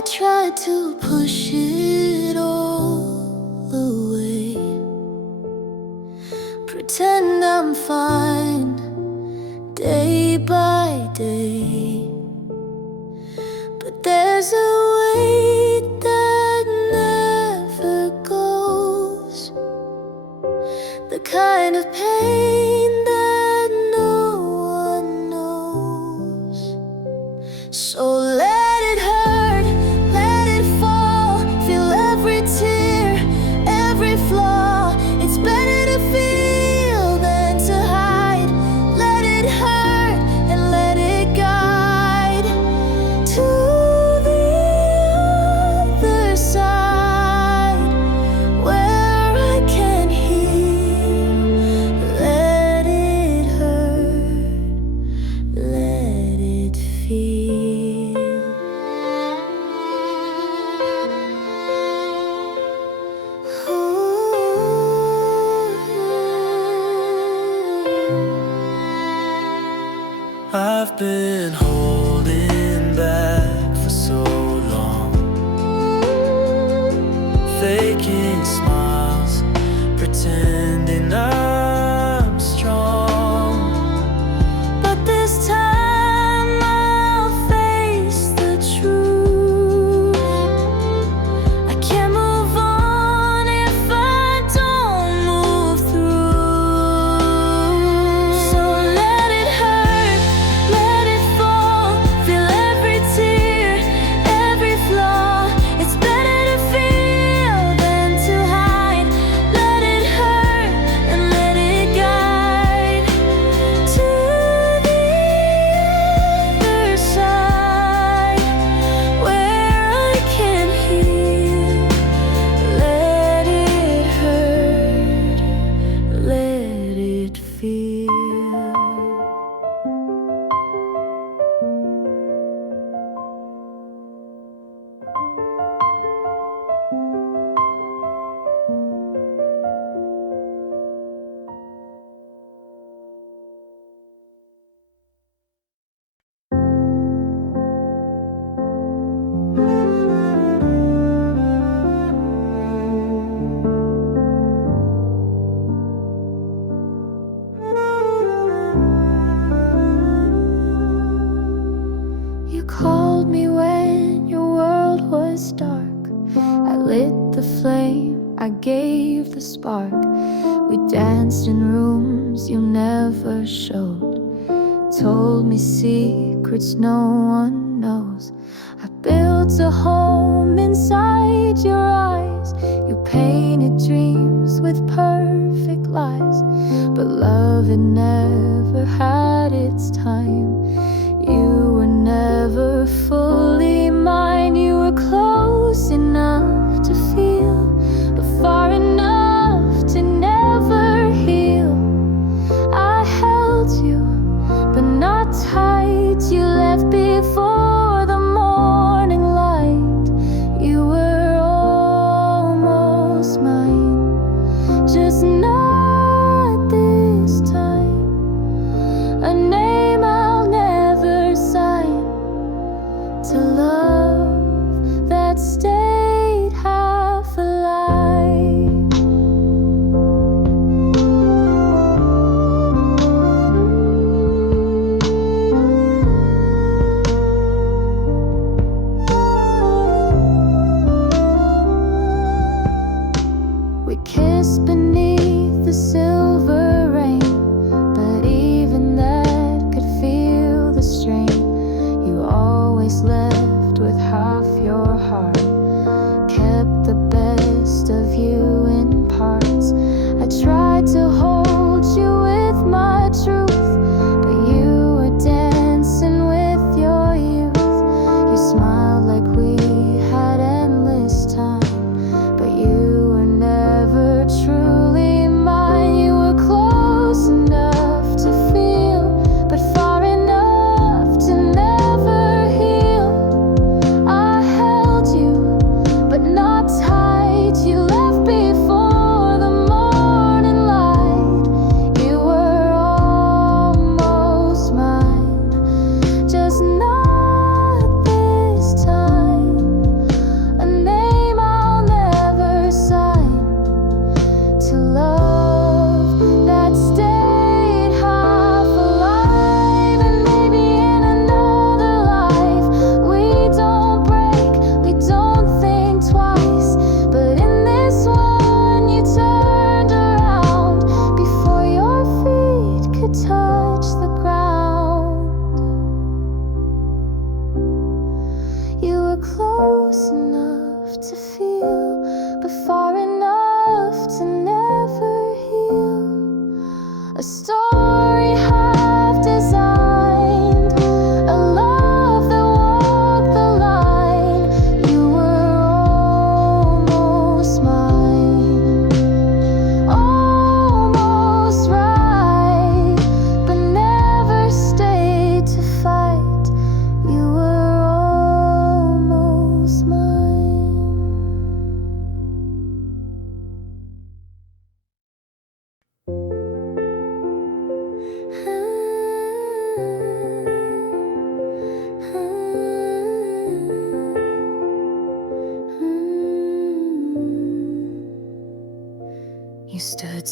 tried to push it all away, pretend I'm fine day by day. But there's a weight that never goes, the kind of pain that no one knows. So let it hurt, let it fall, feel every tear, every flaw. It's better to feel than to hide. Let it hurt and let it guide to the other side, where I can heal. Let it hurt, let it feel. I've been holding back for so long, faking smiles, pretending I'm strong. But this time I'll face the truth. I can't move on if I don't move through. So let it hurt, let it fall, feel every tear, every flaw. It's better to feel than to hide. Let it hurt and let it guide to the other side, where I can heal. Let it hurt, let it feel. You called me when your world was dark. I lit the flame, I gave the spark. We danced in rooms you never showed, told me secrets no one knows. I built a home inside your eyes. You painted dreams with perfect lies, but love had never had its time. You were never fully mine. You were close enough to feel, but far enough to never heal. I held you, but not tight. You left before the morning light. You were almost mine, just not this time. A name I'll never sign, to love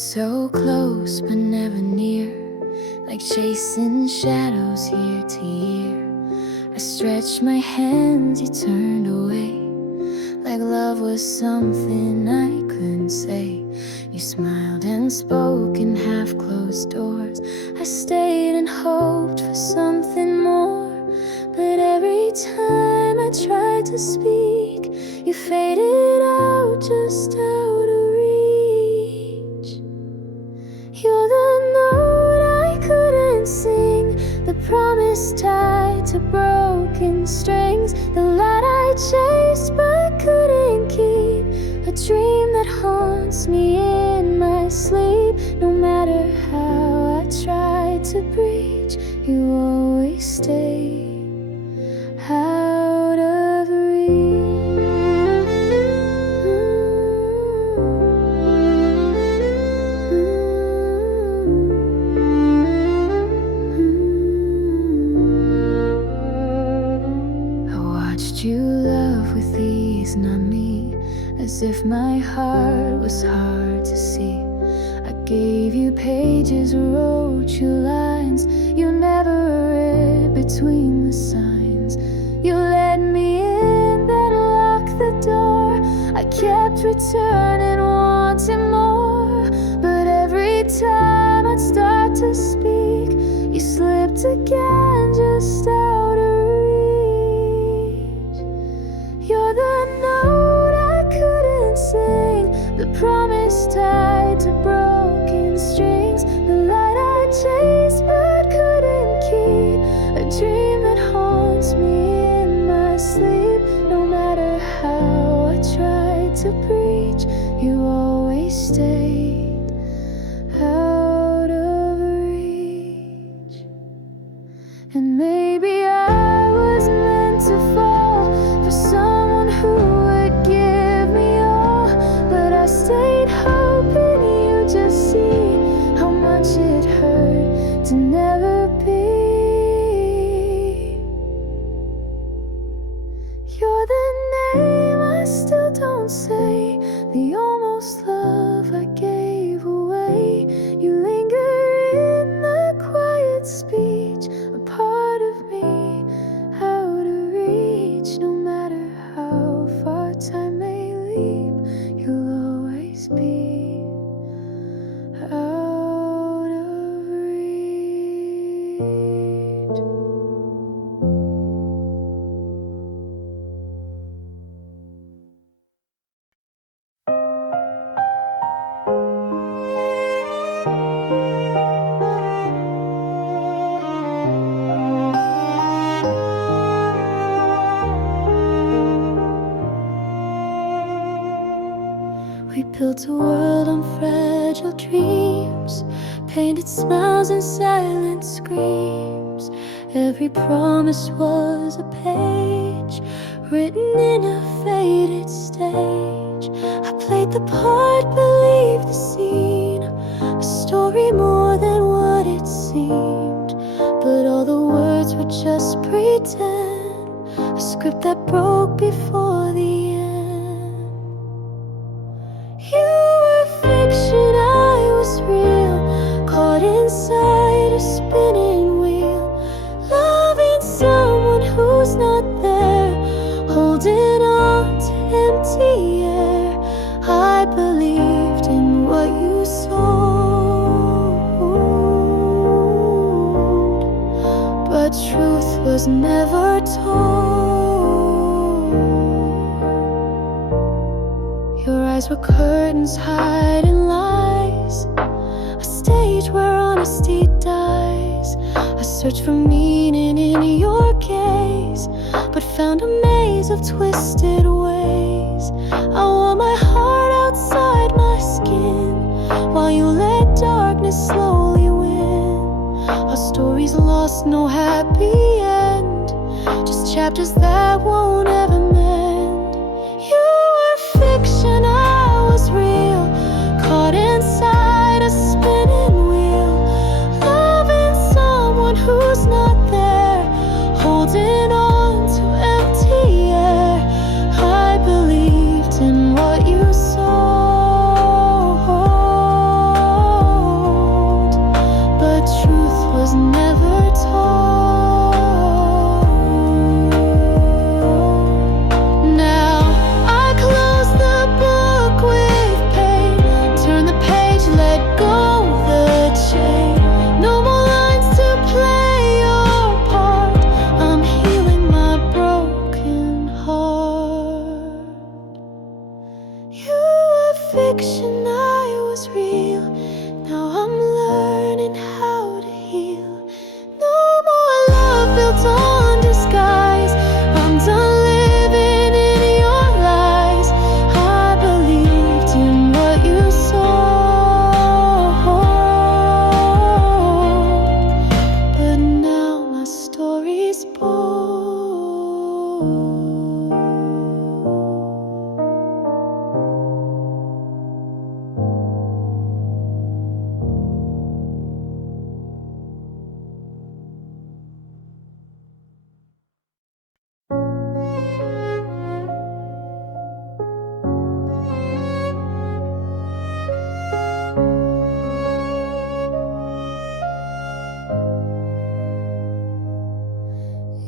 So close but never near, like chasing shadows year to year. I stretched my hands, you turned away, like love was something I couldn't say. You smiled and spoke in half-closed doors. I stayed and hoped for something more, but every time I tried to speak, you faded out, just out of reach. You're the note I couldn't sing, the promise tied to broken strings, the light I chased but couldn't keep, a dream that haunts me in my sleep. No matter how I tried to breach, you always stay out of I watched you love with ease, not me, as if my heart was hard to see. I gave you pages, wrote you lines, you never read between the signs. You let me in, then locked the door. I kept returning, wanting more, but every time I'd start to speak, you slipped again, just out of reach. You're the note I couldn't sing, the promise tied to broken strings, the light I chased but couldn't keep, a dream that haunts me in my sleep. No matter how I tried to preach, you always stayed out of reach. And maybe I was meant to fall for someone who would give me all, but I stayed hoping you just see how much it hurt to never be. You're the name I still don't say, the almost love I gave away. You linger in the quiet speech, a part of me out of reach. No matter how far time may leap, you'll always be out of reach. We built a world on fragile dreams, painted smiles and silent screams. Every promise was a page written in a faded stage. I played the part, believed the scene, a story more than what it seemed. But all the words were just pretend, a script that broke before the end. You were fiction, I was real, caught inside a spinning wheel, loving someone who's not there, holding on to empty air. I believed in what you sold, but truth was never told. Your eyes were curtains hiding lies, a stage where honesty dies. I searched for meaning in your gaze, but found a maze of twisted ways. I wore my heart outside my skin, while you let darkness slowly win. Our story's lost, no happy end, just chapters that won't ever mend. You were fiction, I was real, caught inside a spinning wheel, loving someone who's not there, holding on to empty air. I believed in what you sold,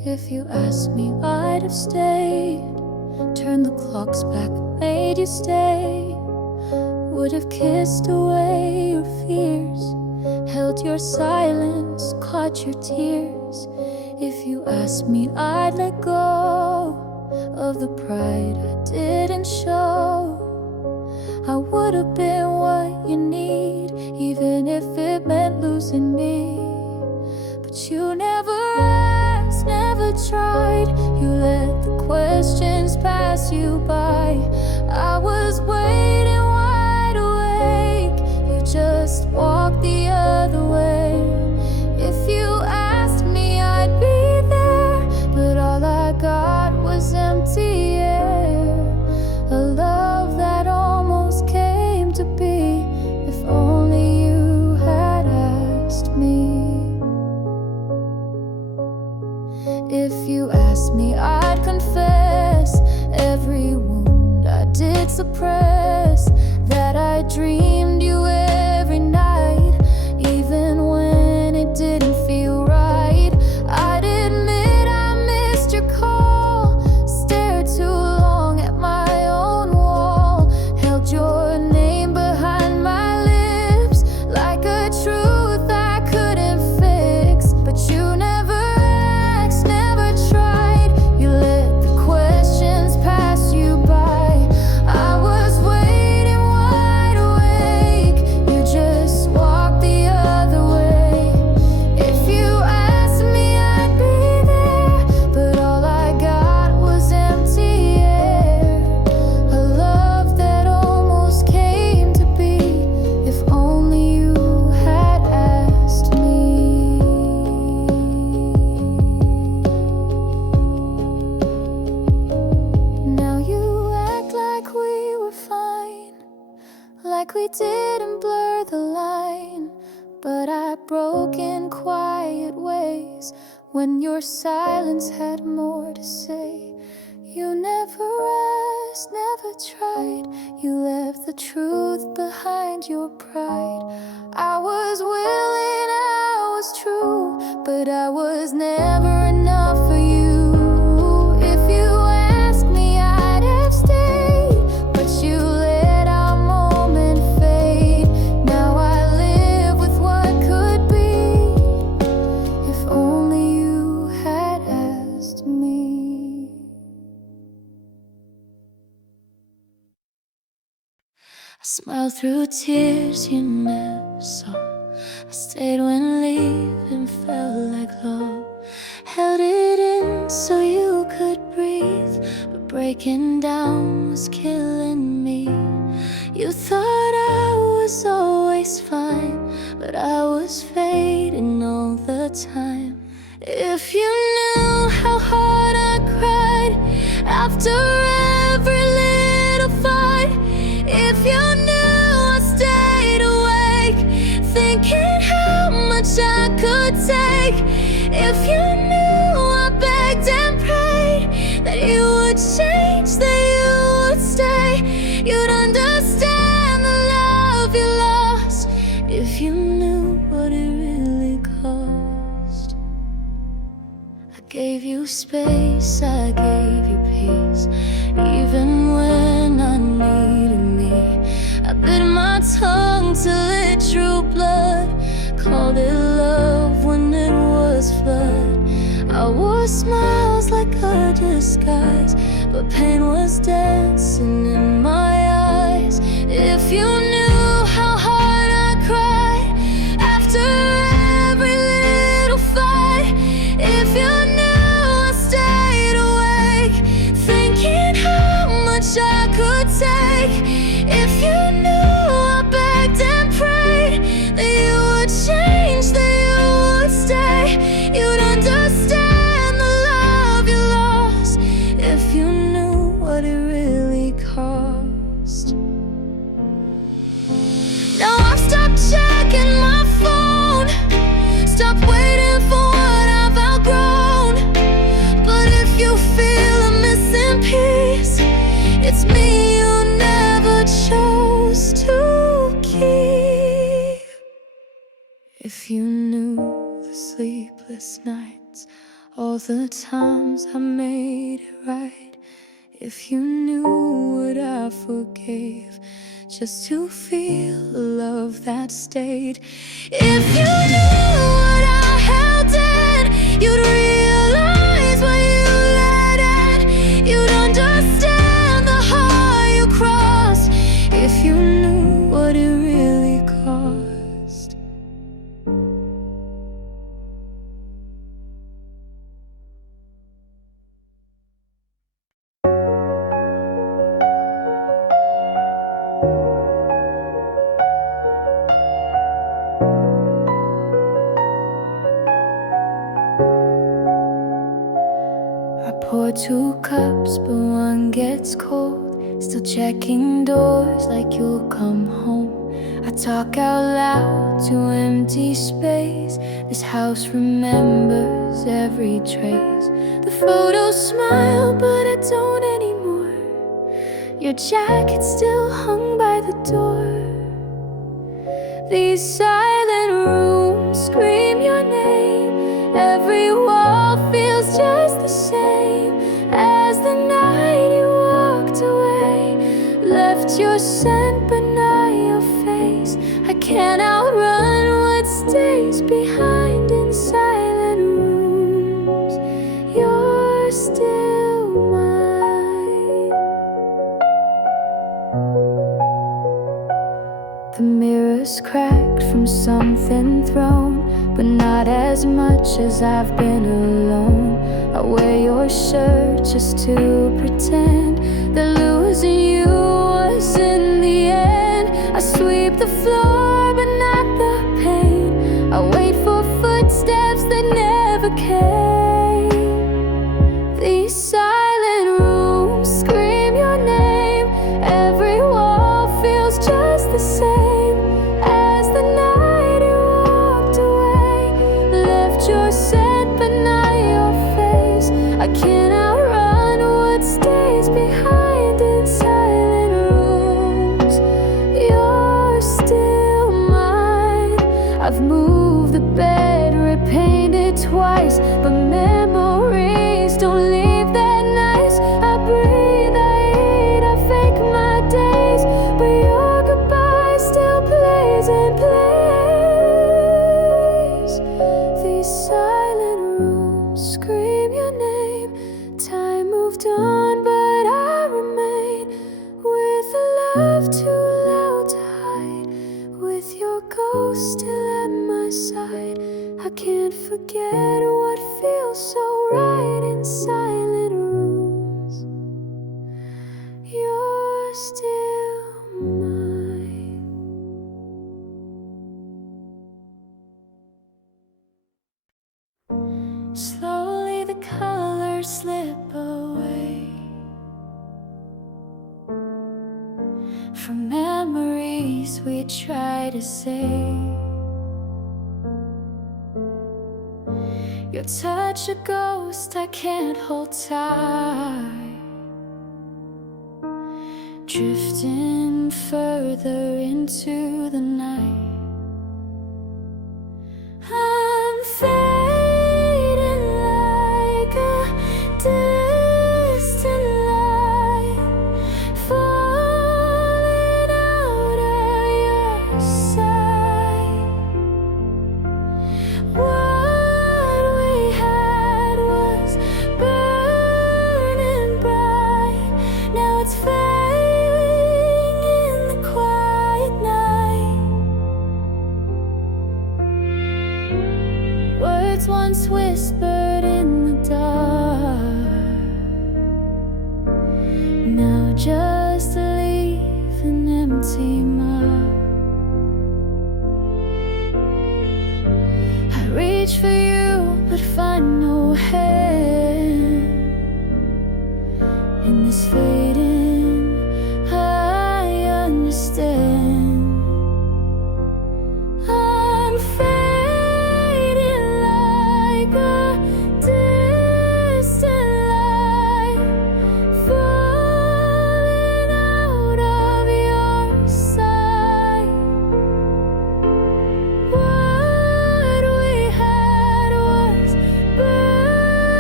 If you asked me, I'd have stayed. Turned the clocks back, made you stay. Would have kissed away your fears, held your silence, caught your tears. If you asked me, I'd let go of the pride I didn't show. I would have been what you need, even if it meant losing me. But you never asked, never tried. You let the questions pass you by. I was waiting wide awake, you just walked the other way. If you asked me, I'd be there, but all I got was empty air. A love that almost came to be. If only you had asked me. If you asked me, I'd confess every wound I did suppress, that I dreamed you every night, even when it didn't feel right. I'd admit I missed your call, stared too long at my own wall, held your name behind my lips like a truth I couldn't fix. But you never asked, never tried. You let the questions pass you by. I was waiting wide awake, you just walked the other way. If you asked me, I'd be there, but all I got was empty air. A love that almost came to be. If only you had asked me. Now you act like we were fine, like we didn't blur the line. But I broke in quiet ways when your silence had more to say. You never asked, never tried. You left the truth behind your pride. I was willing, I was true, but I was never enough for you. If you asked me, I'd have stayed, but you let our moment fade. Now I live with what could be. If only you had asked me. I smiled through tears you never saw. I stayed when leaving felt like love. Held it in so you could breathe, but breaking down was killing me. You thought I was always fine, but I was fading all the time. If you knew how hard I cried after every little fight, if you knew I stayed awake thinking how much I could take, if you knew I begged and prayed that you would change, that you would stay, you'd understand the love you lost. If you knew what it really cost. I gave you space, I gave you peace, even when I needed me. I bit my tongue till it drew blood, called it love when it was flood. I wore smiles like a disguise, but pain was dancing in my eyes. If you knew how hard I cried after every little fight, if you knew I stayed awake thinking how much I could take, if you knew I begged and prayed that you would change, that you would stay, you'd understand the love you lost. If you knew what it really cost. Now I've stopped checking my phone, stopped waiting for what I've outgrown. But if you feel a missing piece, it's me you never chose to keep. If you knew the sleepless nights all the times I made it right. If you knew what I forgave just to feel the love that stayed. If you knew what I held in, you'd realize what you let in. You'd understand the heart you crossed. If you knew what it really cost. I pour 2 cups, but one gets cold. Still checking doors like you'll come home. I talk out loud to empty space. This house remembers every trace. The photos smile, but I don't anymore. Your jacket still hung by the door. These silent rooms scream your name. Every wall feels just the same as the night you walked away. Left your scent but not your face. I can't outrun what stays behind in silent rooms. You're still mine. The mirror's cracked from something thrown, but not as much as I've been alone. I wear your shirt just to pretend that losing you was in the end. I sweep the floor but not the pain. I wait for footsteps that never came. These silent rooms scream your name. Every wall feels just the same as the night you walked away. Left your scent but not your face. I can't outrun what stays behind in silent rooms. You're still mine. I've moved the bed, repainted twice, but memories don't leave that nice. I breathe, I eat, I fake my days, but your goodbye still plays and plays. These silent rooms scream your name. Time moved on, but I remain with a love too loud to hide, with your ghost still at my side. I can't forget what feels so right in silent rooms. You're still mine. Slowly the colors slip away from memories we try to save. Your touch a ghost I can't hold tight, drifting further into the night. I'm fading like a distant light, falling out of your sight. What we had was burning bright. Now it's fading in the quiet night. Words once whispered in the dark, now just leave an empty mark. I reach for you but find no hand in this fading. I understand. I'm fading like a distant light, falling out of your sight. What we had was burning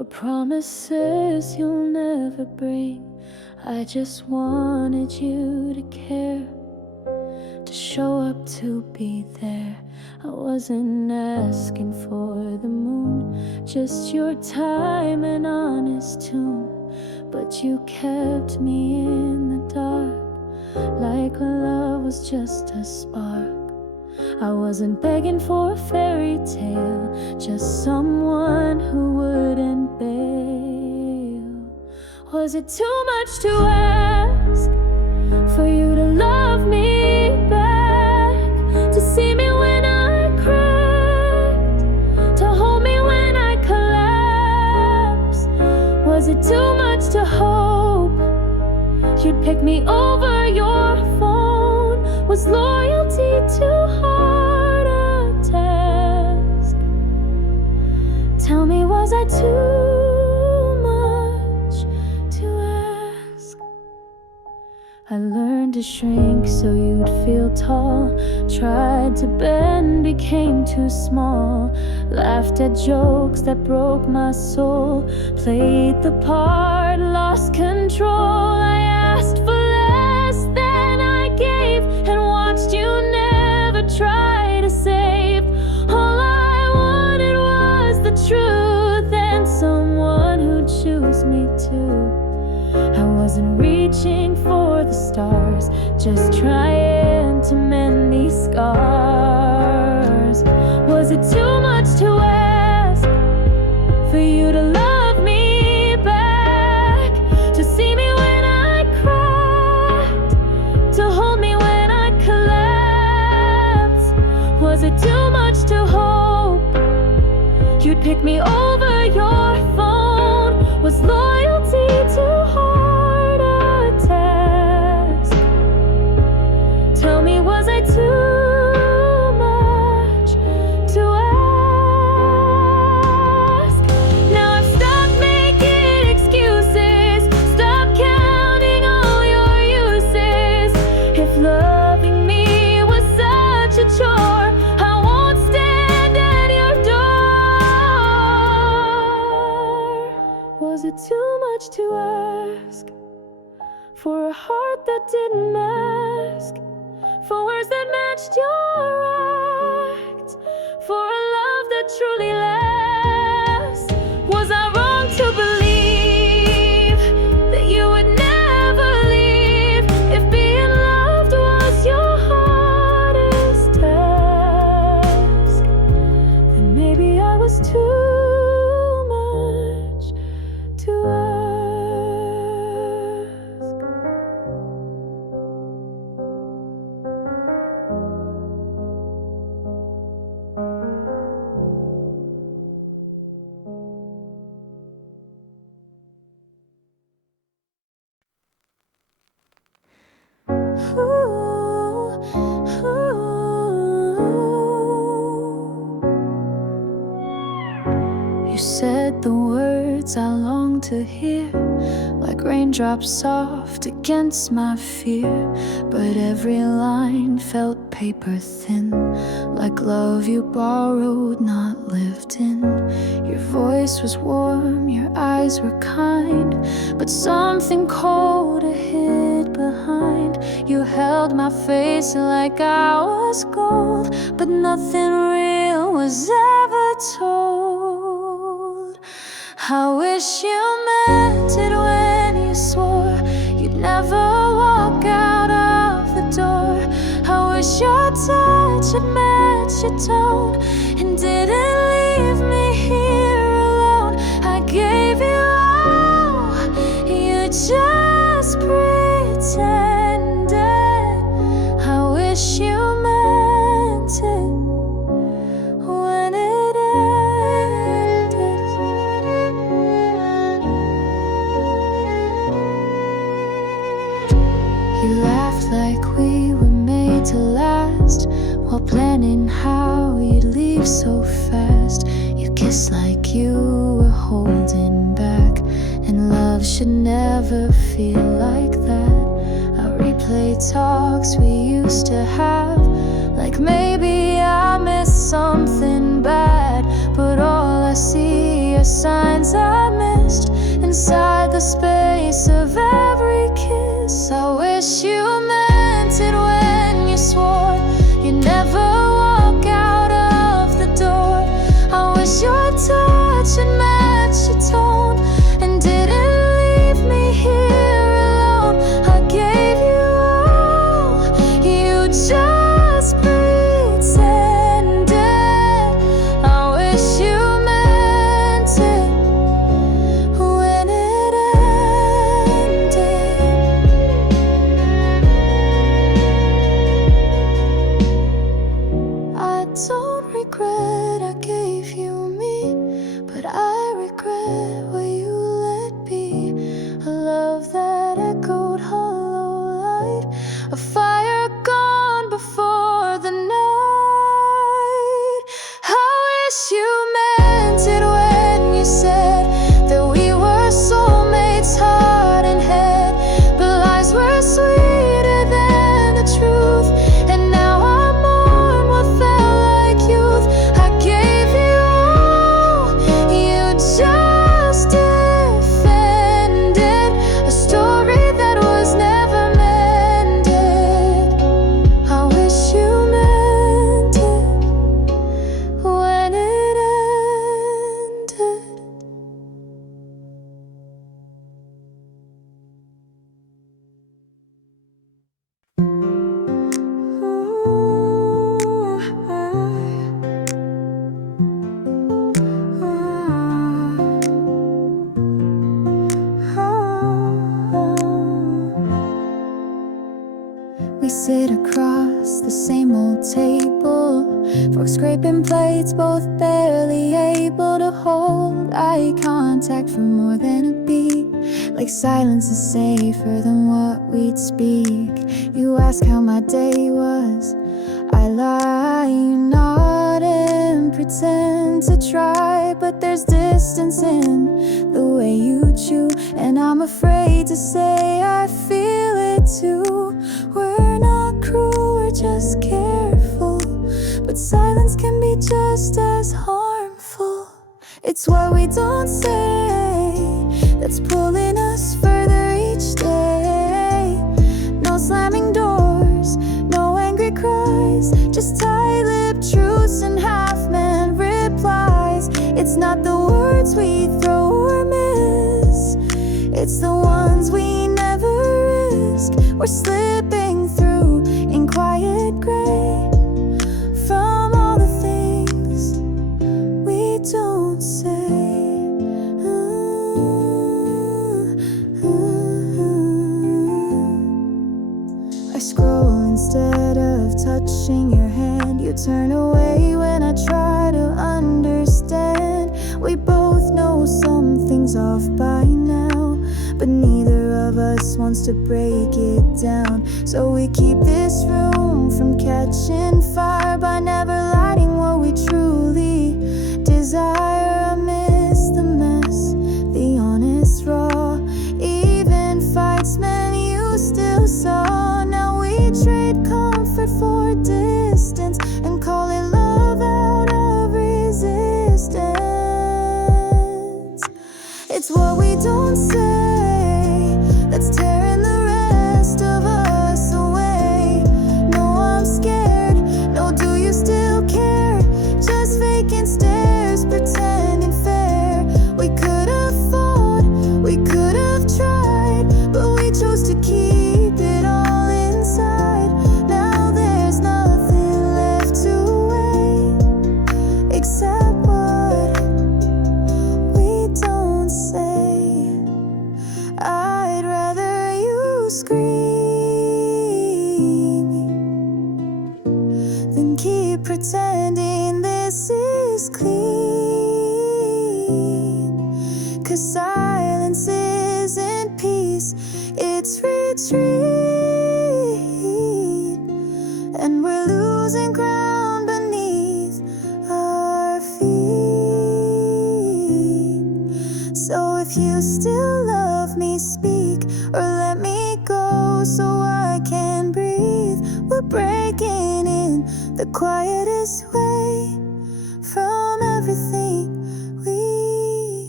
or promises you'll never bring. I just wanted you to care, to show up, to be there. I wasn't asking for the moon, just your time and honest tune. But you kept me in the dark, like when love was just a spark. I wasn't begging for a fairy tale, just someone who wouldn't bail. Was it too much to ask for you to love me back, to see me when I cracked, to hold me when I collapsed? Was it too much to hope you'd pick me over your phone? Was loyalty too hard a task? Tell me, was I too much to ask? I learned to shrink so you'd feel tall, tried to bend, became too small, laughed at jokes that broke my soul, played the part, lost control. I asked for less than I gave, and watched you never try to save. All I wanted was the truth, and someone who'd choose me too. I wasn't reaching for the stars, just trying to mend these scars. Was it too much to ask for you to love me back, to see me when I cracked, to hold me when I collapsed? Was it too much to hope you'd pick me over your phone? Was loyalty too hard a task? Tell me, was I too much to ask? Now I've stopped making excuses, stopped counting all your uses. If loving me was such a chore, I won't stand at your door. Was it too much to ask for a heart that didn't mask, for words that matched your act, for a love that truly lasts? Was I wrong to believe that you would never leave? If being loved was your hardest task, then maybe I was too much to ask. You said the words I long to hear, like raindrops soft against my fear. But every line felt paper thin, like love you borrowed, not lived in. Your voice was warm, your eyes were kind, but something cold I hid behind. You held my face like I was gold, but nothing real was ever told. I wish you meant it when you swore you'd never walk out of the door. I wish your touch had matched your tone and didn't leave me here alone. I gave you all, you just pretended. I wish you meant it when it ended. You laughed like we were made to last, while planning how you'd leave so fast. You kissed like you were holding back, and love should never feel like that. I replay talks we used to have, like maybe I missed something bad, but all I see are signs I missed inside the space of every kiss. I wish you meant it when you swore you'd never walk out of the door. I wish your touch had matched your tone and didn't leave me here alone. I gave you all, you just pretended. I wish you meant it when it ended. I don't regret I gave you me, but I regret what you let be. A love that echoed hollow light, a fire gone before the night. I wish you meant it when you said that we were soulmates, heart and head, but lies were sweeter than the truth. And now I mourn what felt like youth. I gave you all, you just defended a story that was never mended. I wish you meant it when it ended. We sit across the same old table, forks scraping plates, both barely able to hold eye contact for more than a beat. Like silence is safer than what we'd speak. You ask how my day was, I lie, you nod and pretend to try, but there's distance in the way you chew, and I'm afraid to say I feel it too. We're not cruel, we're just careful, but silence can be just as harmful. It's what we don't say that's pulling us further each day. No slamming doors, no angry cries, just tight-lipped truths and half-meant replies. It's not the words we throw or miss, it's the ones we never risk. We're slipping through in quiet gray from all the things we don't say. I scroll instead of touching your hand. You turn away when I try to understand. We both know something's off by now, but neither of us wants to break it down. So we keep this room from catching fire by never lighting what we truly desire. I miss the mess, the honest raw, even fights meant you still saw. Now we trade comfort for distance and call it love out of resistance. It's what we don't say that's tearing the rest of us away. No, I'm scared. No, do you still care? Just vacant stares, pretending fair. We could have fought, we could have tried, but we chose to keep it all inside. Now there's nothing left to weigh except what we don't say. I'd rather you scream than keep pretending this is clean. 'Cause silence isn't peace, it's retreat, and we're losing ground beneath our feet. So if you still love me, speak, or let me go so I can breathe. We're breaking in the quietest way from everything we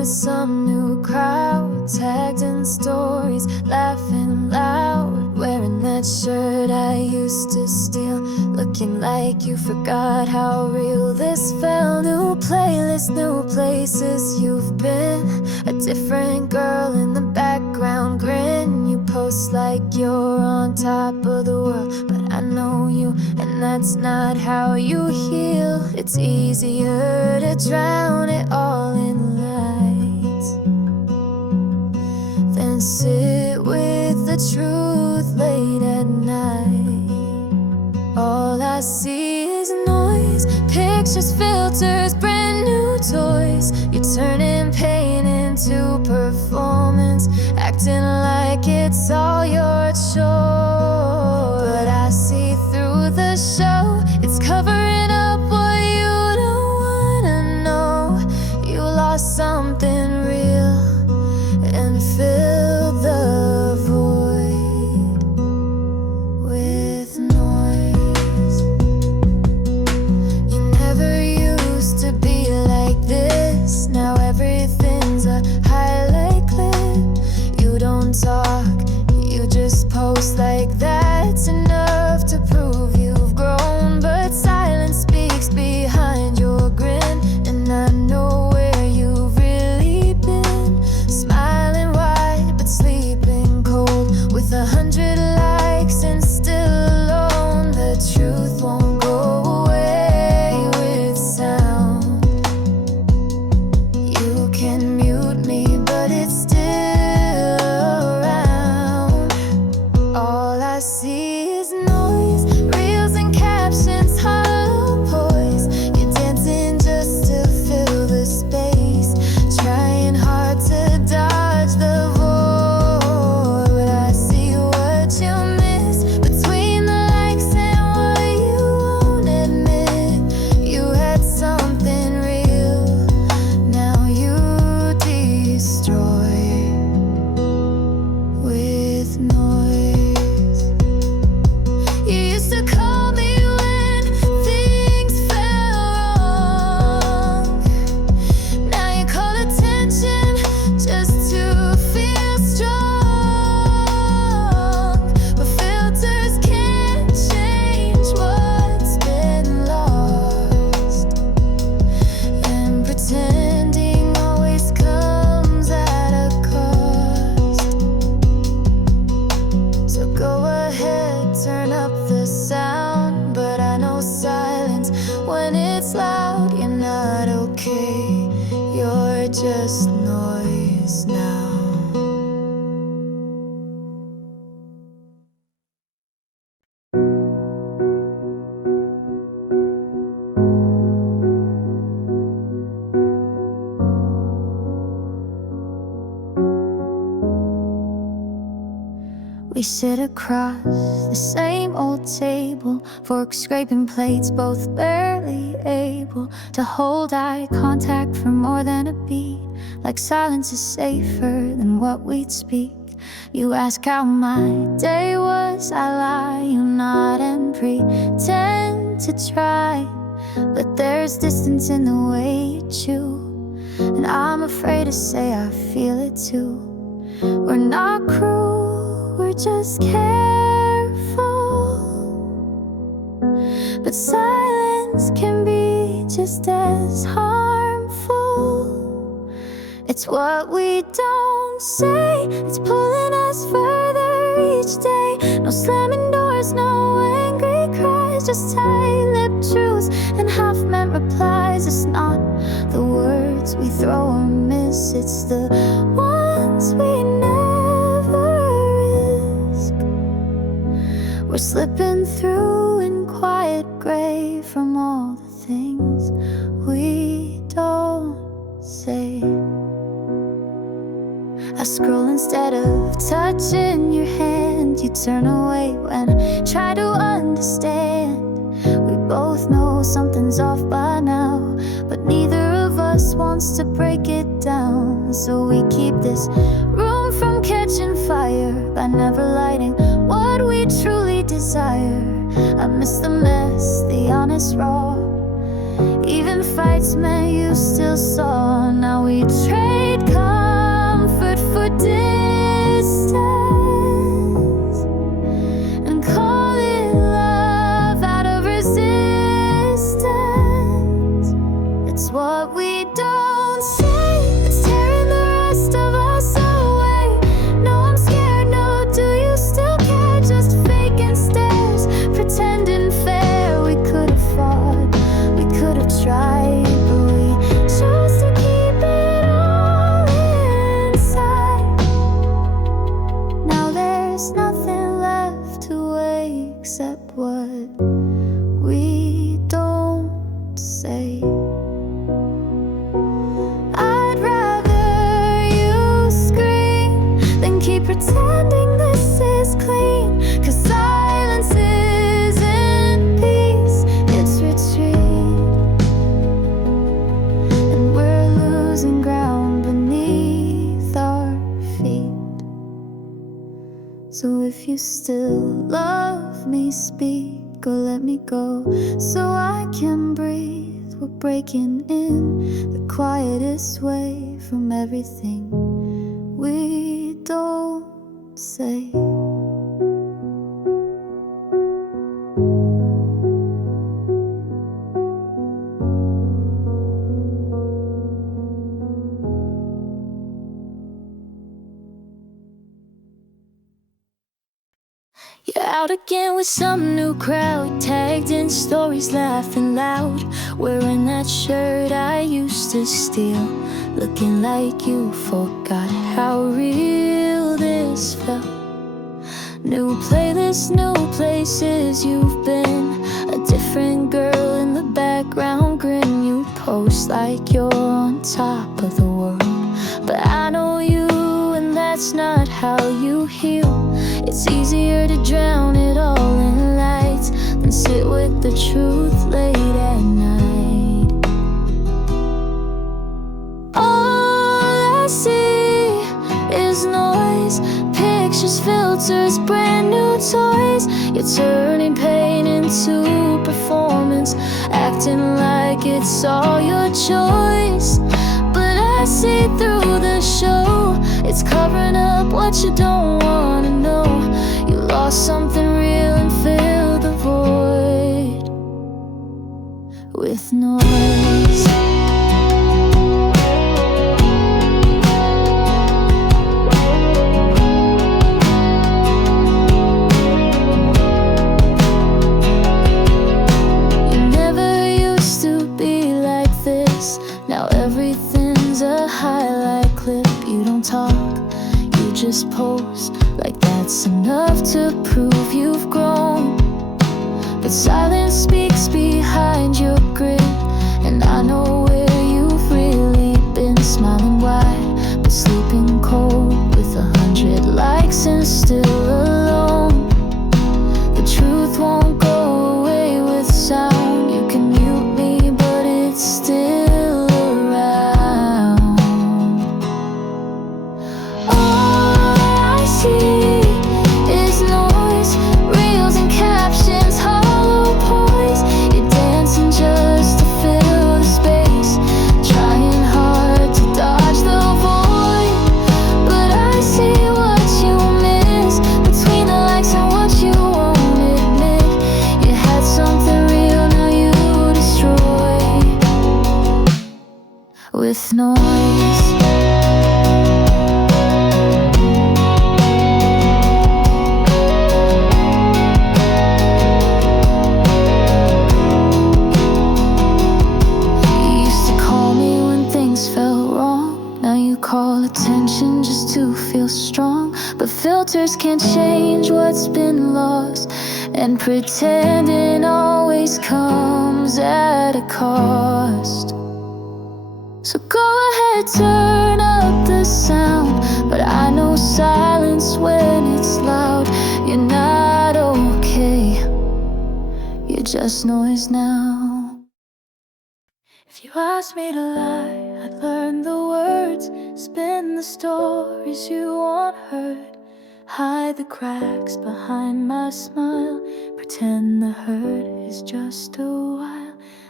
with some new crowd, tagged in stories, laughing loud, wearing that shirt I used to steal, looking like you forgot how real this felt. New playlist, new places you've been, a different girl in the background grin. You post like you're on top of the world, but I know you, and that's not how you heal. It's easier to drown it all in lights than sit with the truth late at night. All I see is noise, pictures, filters, brand new toys. You're turning pain into performance, acting like it's all your choice. But I see through the show, it's covering up what you don't wanna know. You lost something real and filled the void with noise. You never used to be like this, now everything's a highlight clip. You don't talk, you just post like that's enough to prove you've grown. But silence speaks behind your grin, and I know where you've really been. Smiling wide but sleeping cold, with 100 likes and still alone. The truth won't go away with sound. You can mute me, but it's still around. All I see is noise, reels and captions, hollow poise. You're dancing just to fill the space, trying hard to dodge the void. But I see what you miss between the likes and what you won't admit. You had something real, now you destroy with noise. You used to call me when things fell wrong. Now you call attention just to feel strong. But filters can't change what's been lost, and pretending always comes at a cost. So go ahead, turn up the sound, but I know silence when it's loud. You're not okay, you're just noise now. We sit across the same old table, forks scraping plates, both barely able to hold eye contact for more than a beat. Like silence is safer than what we'd speak. You ask how my day was, I lie, you nod and pretend to try. But there's distance in the way you chew, and I'm afraid to say I feel it too. We're not cruel, we're just careful, but silence can be just as harmful. It's what we don't say, it's pulling us further each day. No slamming doors, no angry cries, just tight-lipped truths and half-meant replies. It's not the words we throw or miss, it's the ones we never risk. We're slipping through in quiet gray from all the things we don't say. I scroll instead of touching your hand. You turn away when I try to understand. We both know something's off by now, but neither of us wants to break it down. So we keep this room from catching fire by never lighting what we truly desire. I miss the mess, the honest raw. Even even fights meant you still saw. Now we trade comfort for distance and call it love out of resistance. It's what we don't say, it's tearing the rest of us away. No, I'm scared, no, do you still care? Just faking stares, pretending fair. We could have fought, we could have tried, but we chose to keep it all inside. Now there's nothing left to weigh except what we don't say. I'd rather you scream than keep pretending this is clean. 'Cause silence isn't peace, it's retreat. And we're losing ground beneath our feet. So if you still love me, speak or let me go so I can breathe. We're breaking in the quietest way from everything we don't say. You're out again with some new crowd, tagged in stories, laughing loud, wearing that shirt I used to steal, looking like you forgot how real this felt. New playlists, new places you've been, a different girl in the background grin. You post like you're on top of the world, but I know you and that's not how you heal. It's easier to drown it all in lights than sit with the truth late at night. All I see is noise, pictures, filters, brand new toys. You're turning pain into performance, acting like it's all your choice. But I see through the show, it's covering up what you don't wanna know. You lost something real and filled the void with noise. You never used to be like this. Now everything's a highlight clip. You don't talk, you just post like that's enough to prove you've grown. But silence speaks behind your grin, and I know where you've really been. Smiling wide, but sleeping cold, with 100 likes and still alone. The truth won't go away with sound. You can mute me, but it's still around. All I see is noise, reels and captions, hollow poise. You're dancing just to fill the space, trying hard to dodge the void. But I see what you miss between the likes and what you won't admit. You had something real, now you destroy with noise. Call attention just to feel strong, but filters can't change what's been lost, and pretending always comes at a cost. So go ahead, turn up the sound, but I know silence when it's loud. You're not okay, you're just noise now. If you asked me to lie, I'd learn the words, spin the stories you want heard, hide the cracks behind my smile, pretend the hurt is just a while.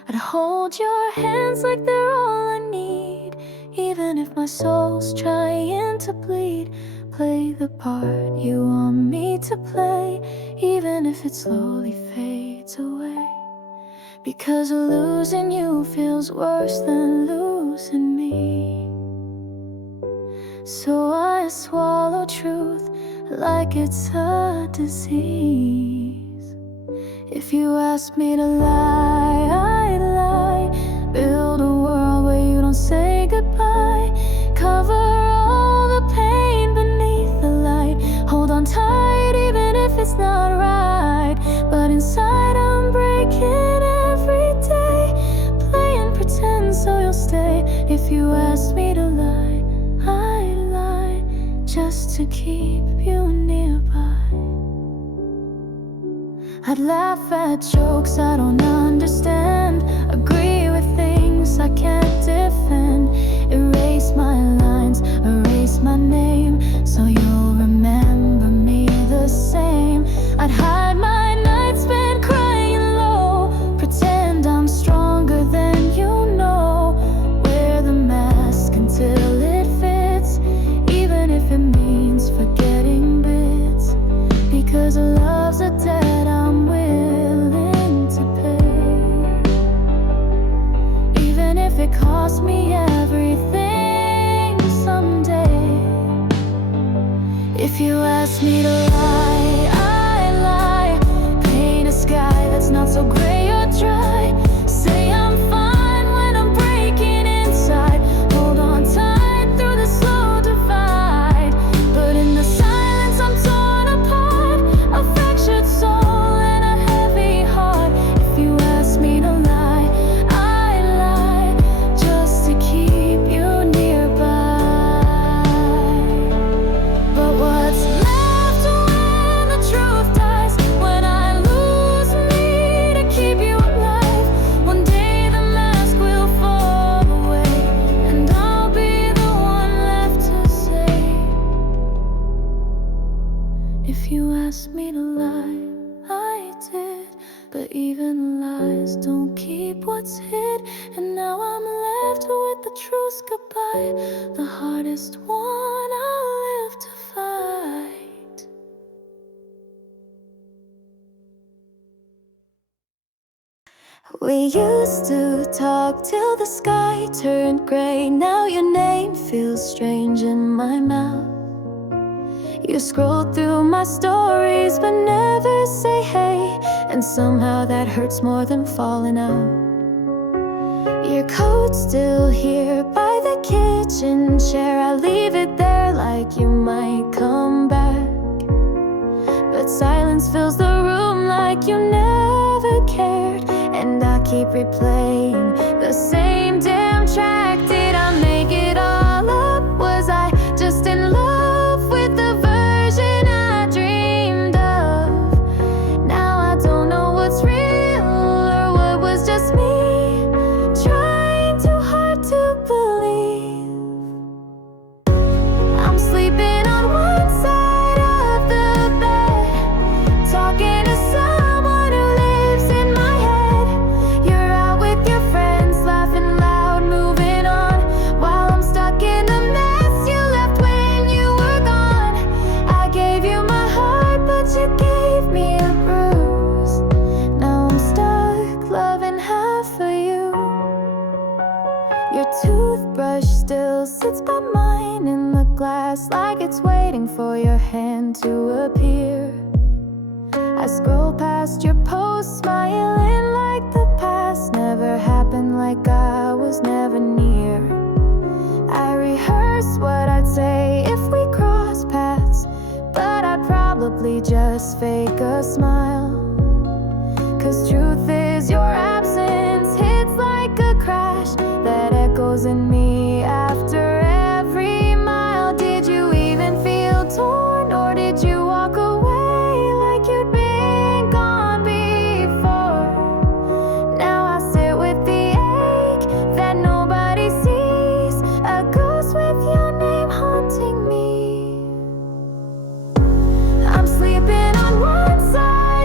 I'd hold your hands like they're all I need, even if my soul's trying to bleed. Play the part you want me to play, even if it slowly fades away. Because losing you feels worse than losing me. So I swallow truth like it's a disease. If you ask me to lie, I'd lie. Build a world where you don't say goodbye. Cover all the pain beneath the light. Hold on tight even if it's not right. But inside I'm breaking every day. Play and pretend so you'll stay. If you ask me to lie, I'd lie just to keep you nearby. I'd laugh at jokes I don't understand, agree with things I can't defend, erase my lines, erase my name, so you'll remember me the same. I'd hide my nights spent crying low, pretend I'm stronger than you know. Wear the mask until it fits, even if it means forgetting bits. Because love's a debt I'm willing to pay, even if it costs me everything someday. If you ask me to lie, I lie. Paint a sky that's not so gray or dry. Say I'm fine when I'm breaking inside. Hold on tight through the slow divide. But in the silence I'm torn apart, a fractured soul and a heavy heart. If you ask me to lie, I lie just to keep you nearby. But what's left when the truth dies? When I lose me to keep you alive, one day the mask will fall away, and I'll be the one left to say. If you ask me to lie, I did. But even lies don't keep what's hid, and now I'm left with the truth's goodbye, the hardest one I'll live to fight. We used to talk till the sky turned gray. Now your name feels strange in my mouth. You scroll through my stories but never say hey, and somehow that hurts more than falling out. Your coat's still here by the kitchen chair. I leave it there like you might come back, but silence fills the room like you never cared. And I keep replaying the same damn track. Did I make it all up? Was I just in love with the version I dreamed of? Now I don't know what's real or what was just me, trying too hard to believe. I'm sleeping on one side of the bed, talking to someone who lives in my head. You're out with your friends, laughing loud, moving on, while I'm stuck in the mess you left when you were gone. I gave you my heart, but you gave me a bruise. Now I'm stuck, loving half of you. Your toothbrush still sits by mine in the glass, like it's waiting for your hand to appear. I scroll past your posts, smiling like the past never happened, like I was never near. I rehearse what I'd say if we cross paths, but I'd probably just fake a smile. 'Cause truth is your absence hits like a crash that echoes in me after every mile. Did you even feel torn, or did you walk away like you'd been gone before? Now I sit with the ache that nobody sees, a ghost with your name haunting me. I'm sleeping on one side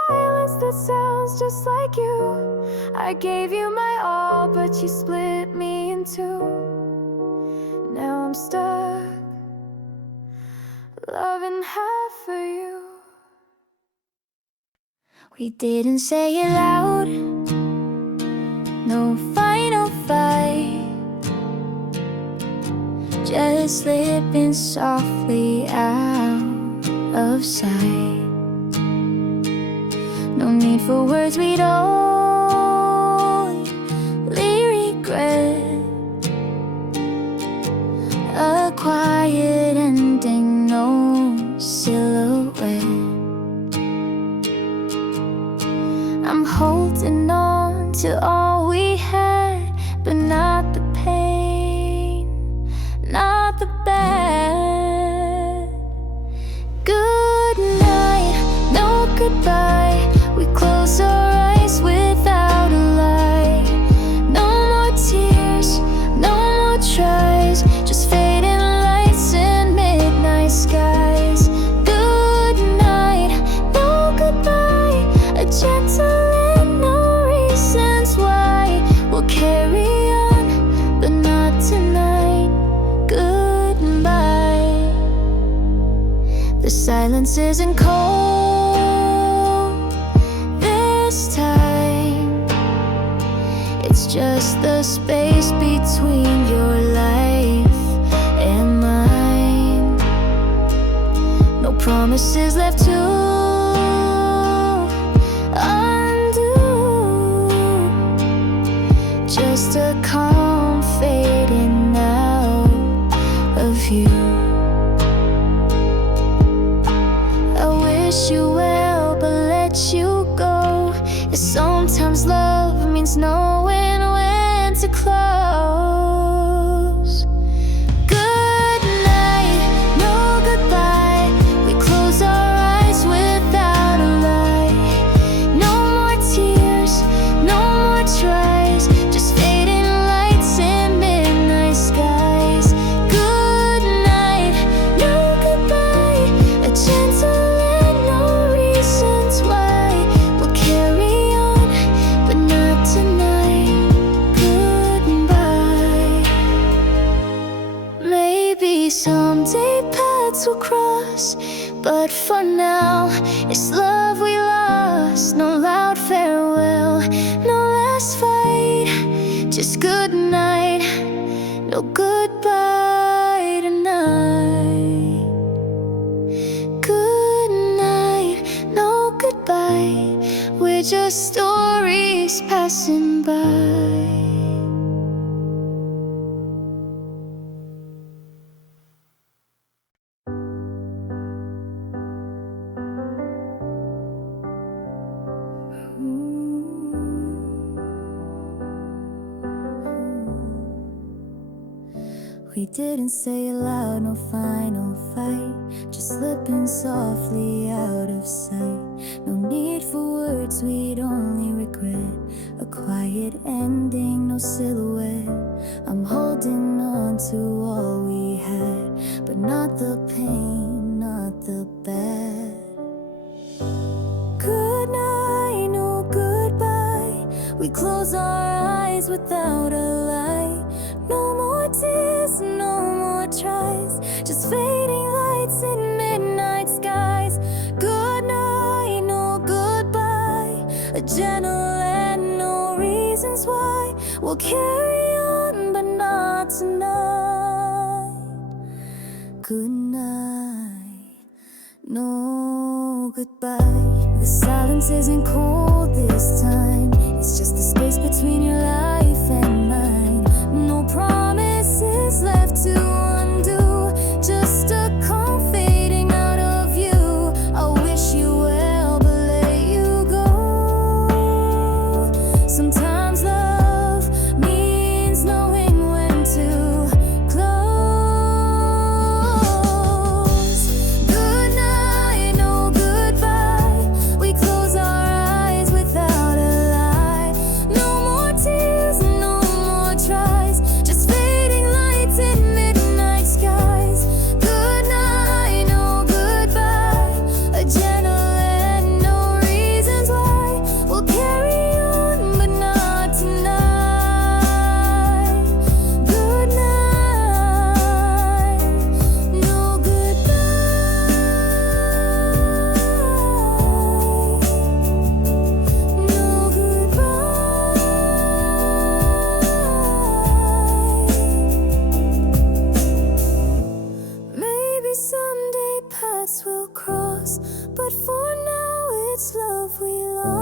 silence that sounds just like you. I gave you my all, but you split me in two. Now I'm stuck, loving half for you. We didn't say it loud, no final fight, just slipping softly out of sight. No need for words, we'd only regret a quiet ending, no silhouette. I'm holding on to all we had, but not the pain, not the bad. Good night, no goodbye. We close our eyes without a light. No more tears, no more tries, just fading lights and midnight skies. Good night, no goodbye. A gentle and no reasons why. We'll carry on, but not tonight. Goodbye. The silence isn't cold this time. It's just the space between your life and mine. No promises left to undo, just a calm fading out of you. I wish you well, but let you go. Sometimes love means knowing when to close. Good night, no goodbye. We close our eyes without a light. No more tears, no more tries, just fading lights and midnight skies. Good night, no goodbye. A gentle and no reasons why. We'll carry on, but not tonight. Goodbye. Maybe someday paths will cross, but for now, it's love we lost. No loud farewell, no last fight, just good night, no goodbye tonight. Good night, no goodbye. We're just stories passing by. We didn't say it loud, no final fight, just slipping softly out of sight. No need for words, we'd only regret a quiet ending, no silhouette. I'm holding on to all we had, but not the pain, not the bad. Good night, no goodbye. We close our eyes without a light. No more tears, no more tries, just fading lights in midnight skies. Good night, no goodbye. A gentle and no reasons why. We'll carry on, but not tonight. Good night, no goodbye. The silence isn't cold this time. It's just the space between your life and mine. No promises left to undo, just a calm fading out of you. I wish you well, but let you go. Sometimes love means knowing when to close. Good night, no goodbye. We close our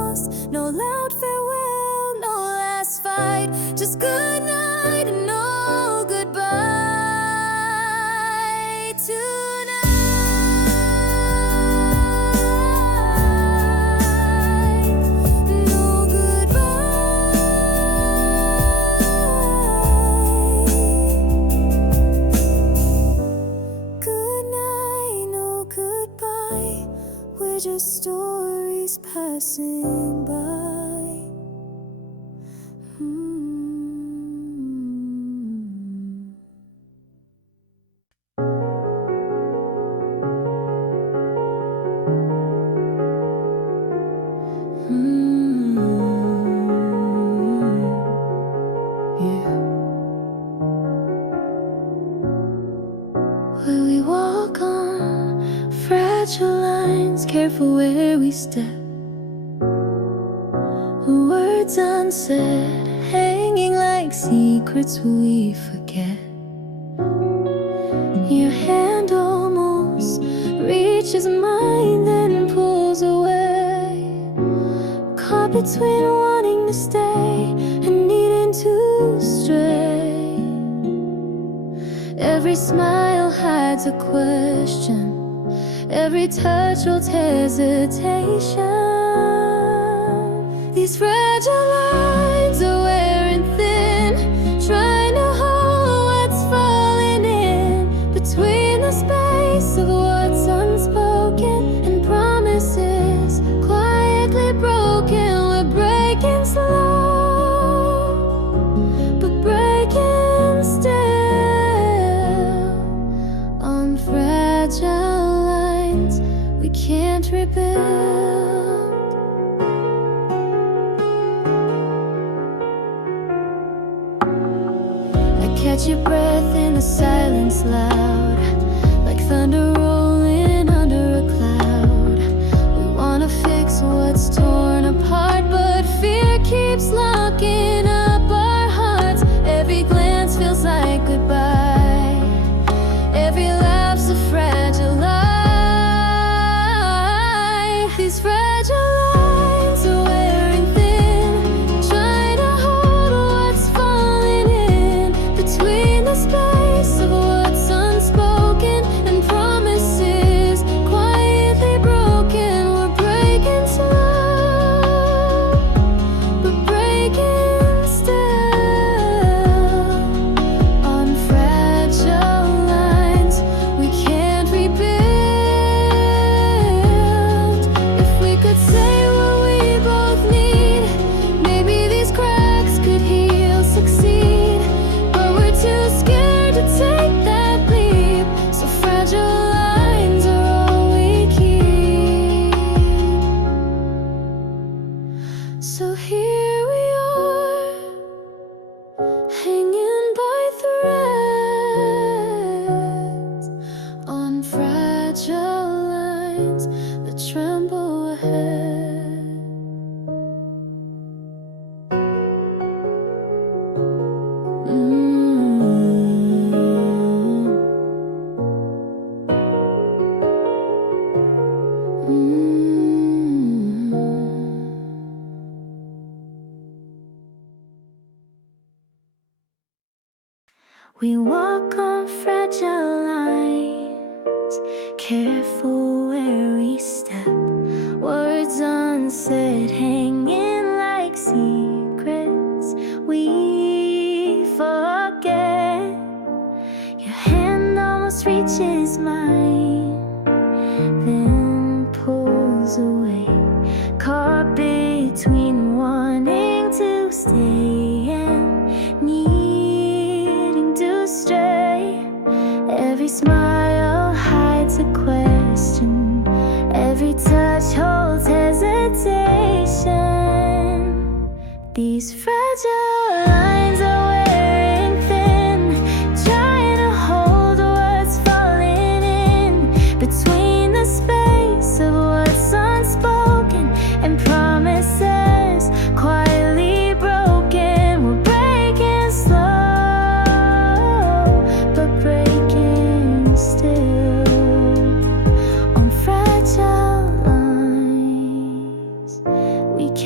lost, no loud farewell, no last fight, just good night and no goodbye tonight. No goodbye. Good night, no goodbye. We're just stories passing by. Will we walk on fragile lines, careful where we step? Words unsaid, hanging like secrets we forget. Your hand almost reaches mine, then pulls away. Caught between wanting to stay and needing to stray. Every smile hides a question, every touch holds hesitation. These fragile lines are wearing thin, trying to hold what's falling in between the space of what's unspoken and promises quietly broken. We're breaking slow, but breaking still. On fragile lines we can't rebuild. Catch your breath in the silence loud, like thunder rolling under a cloud. We wanna fix what's torn apart, but fear keeps locking up our hearts. Every glance feels like goodbye, every lapse a fragile life. These fragile lines are wearing thin, trying to hold what's falling in between the space of what's unspoken and promises quietly broken. We're breaking slow, but breaking still. On fragile lines we can't rebuild. If we could say what we both need, maybe these cracks could heal, succeed. But we're too scared to take that leap, so fragile lines are all we keep. So here we are, hanging by threads, on fragile lines that tremble ahead. We walk on fragile lines, careful where we step. Words unsaid, hanging like secrets we forget. Your hand almost reaches mine, then pulls away. Caught between wanting to stay and needing to stray. Every smile hides a question, every touch holds hesitation. These fragile lines are wearing thin, trying to hold what's falling in between the space of what's unspoken and promises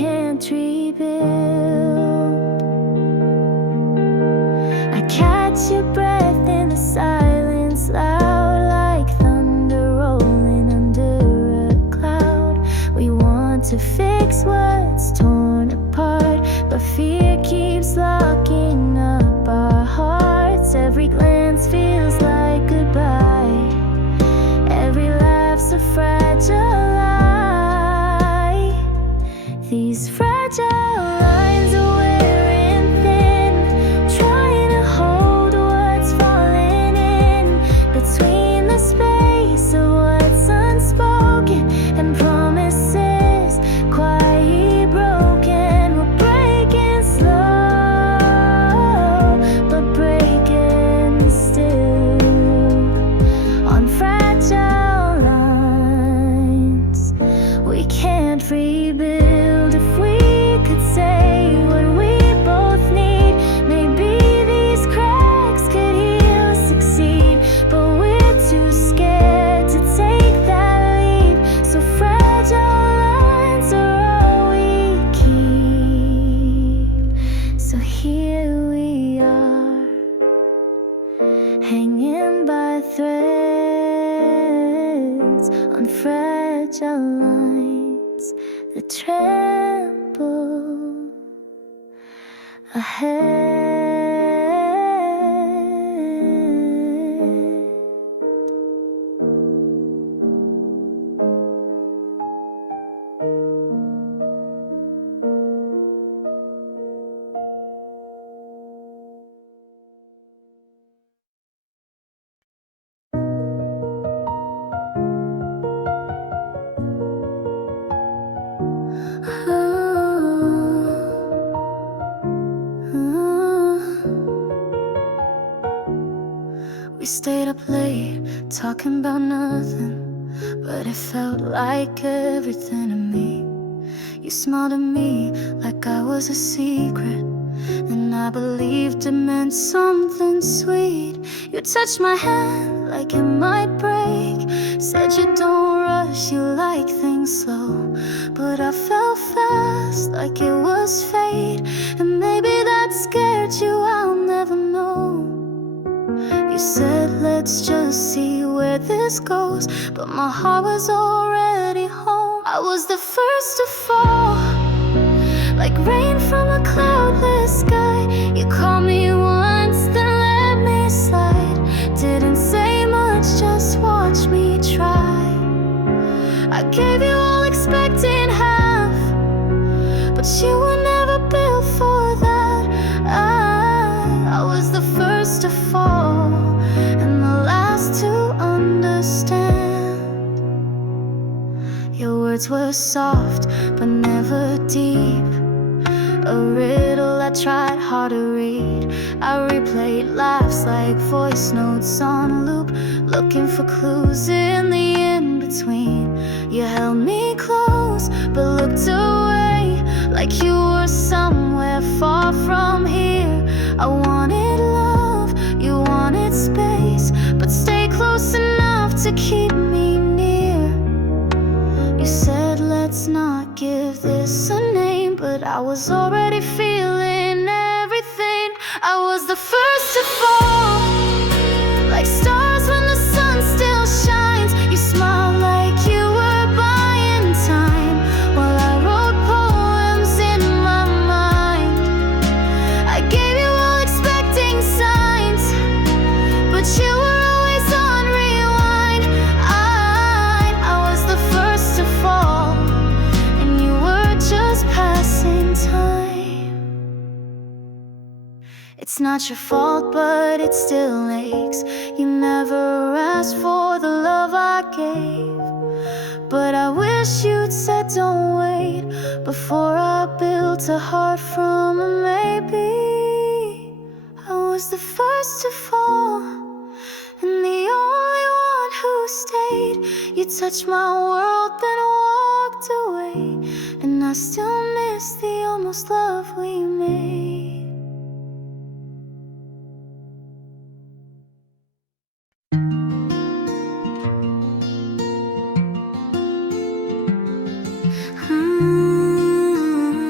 can't rebuild. I catch your breath in the silence, loud like thunder rolling under a cloud. We want to fix what's torn apart, but fear keeps locking up our hearts. Every glance feels like goodbye, every laugh's a fragile lie. These fragile lines are wearing thin, trying to hold what's falling in between the space of what's unspoken and promises quietly broken. We're breaking slow, but breaking still on fragile lines. We can't rebuild. If we could say what we both need, maybe these cracks could heal, succeed. But we're too scared to take that leap, so fragile lines are all we keep. So here we are, hanging by threads on fragile lines that tremble ahead. We stayed up late, talking about nothing, but it felt like everything to me. You smiled at me like I was a secret, and I believed it meant something sweet. You touched my hand like it might break, said you don't rush, you like things slow. But I fell fast like it was fate, and maybe that scared you, I'll never know. You said let's just see where this goes, but my heart was already home. I was the first to fall, like rain from a cloudless sky. You called me once, then let me slide. Didn't say much, just watch me try. I gave you all expecting half, but you were never built for that. I was the first to fall and the last to understand. Your words were soft but never deep, a riddle I tried hard to read. I replayed laughs like voice notes on loop, looking for clues in the in-between. You held me close but looked away, like you were somewhere far from here. I wanted love, you wanted space, but stay close enough to keep me near. You said let's not give this a name, but I was already feeling everything. I was the first to fall, like stars when the sun still shines. You smiled like you were buying time, while I wrote poems in my mind. I gave you all expecting signs, but you were always on rewind. I was the first to fall, and you were just passing time. It's not your fault, but it still aches. You never asked for the love I gave, but I wish you'd said don't wait before I built a heart from a maybe. I was the first to fall and the only one who stayed. You touched my world then walked away, and I still miss the almost love we made.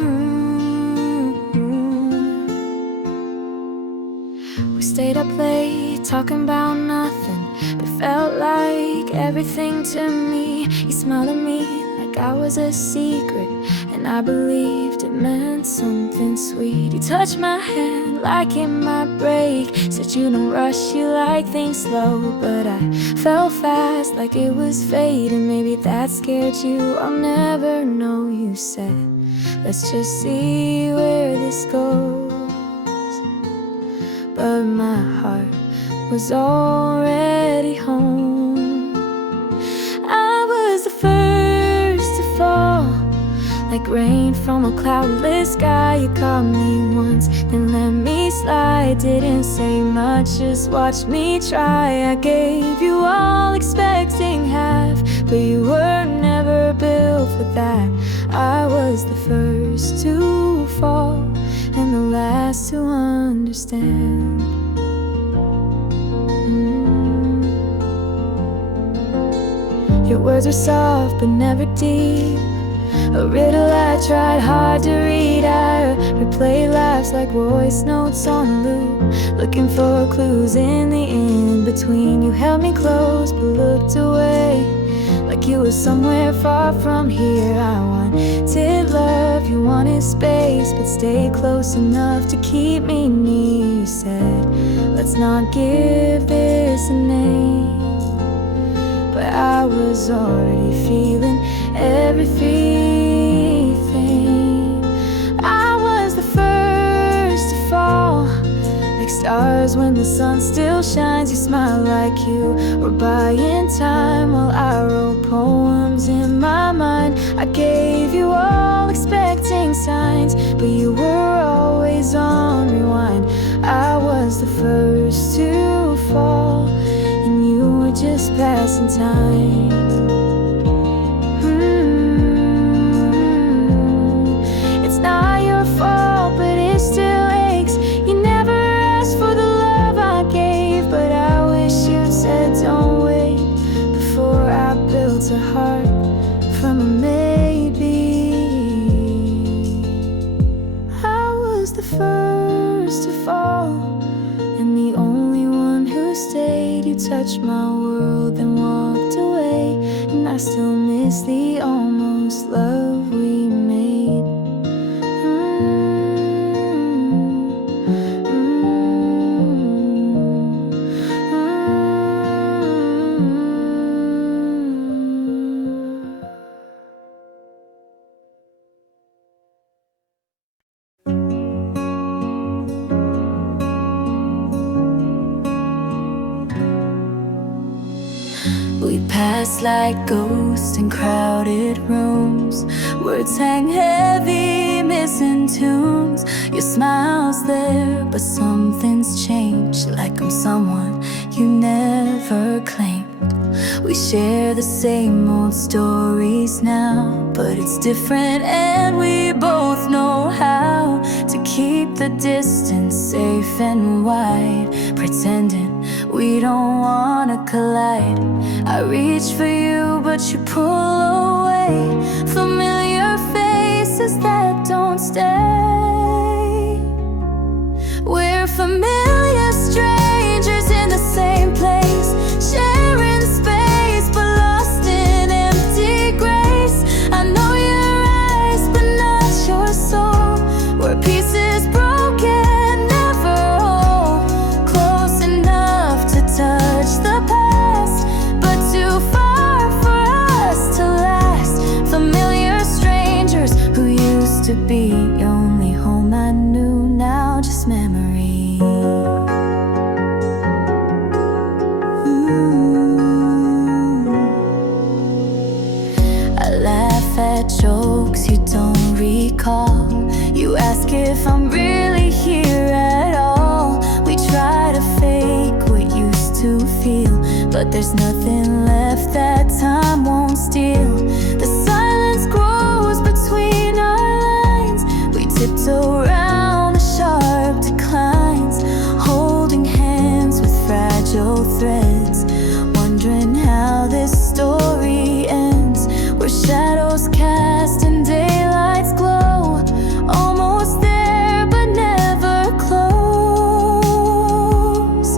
stayed up late, talking about nothing, but felt like everything to me. He smiled at me like I was a secret, and I believed it meant something sweet. He touched my hand like it might break, said you don't rush, you like things slow. But I fell fast like it was fate, and maybe that scared you. I'll never know, you said, let's just see where this goes. But my heart was already home. I was the first to fall, like rain from a cloudless sky. You caught me once, then let me slide. Didn't say much, just watch me try. I gave you all, expecting half, but you were never built for that. I was the first to fall, and the last to understand. Your words were soft but never deep, a riddle I tried hard to read. I replayed laughs like voice notes on a loop, looking for clues in the in-between. You held me close but looked away, like you were somewhere far from here. I wanted love, you wanted space, but stayed close enough to keep me near. You said, let's not give this a name, but I was already feeling everything. I was the first to fall, like stars when the sun still shines. You smiled like you were buying time, while I wrote poems in my mind. I gave you all, expecting signs, but you were always on rewind. I was the first to fall, and you were just passing time. It's not your fault, but it still aches. You never asked for the love I gave, but I wish you'd said don't wait before I built a heart from a maybe. I was the first to fall, and the only one who stayed. You touched my world, then walked away, and I still miss the almost love we made. We pass like ghosts in crowded rooms, words hang heavy, missing tunes. Your smile's there, but something's changed, like I'm someone you never claimed. We share the same old stories now, but it's different, and we both know how to keep the distance safe and wide, pretending we don't wanna collide. I reach for you, but you pull away. Familiar faces that don't stay. We're familiar strangers in the same place, sharing space but lost in empty grace. I know your eyes but not your soul. We're pieces broken, never whole, close enough to touch the past, but too far for us to last. Familiar strangers who used to be the only home I knew, now just memory. I laugh at jokes you don't recall. You ask if I'm really here at all. We try to fake what used to feel, but there's nothing left that time won't steal. The silence grows between our lines. We tiptoe around the sharp declines, holding hands with fragile threads, wondering how this story ends. Where shadows cast and daylights glow, almost there but never close.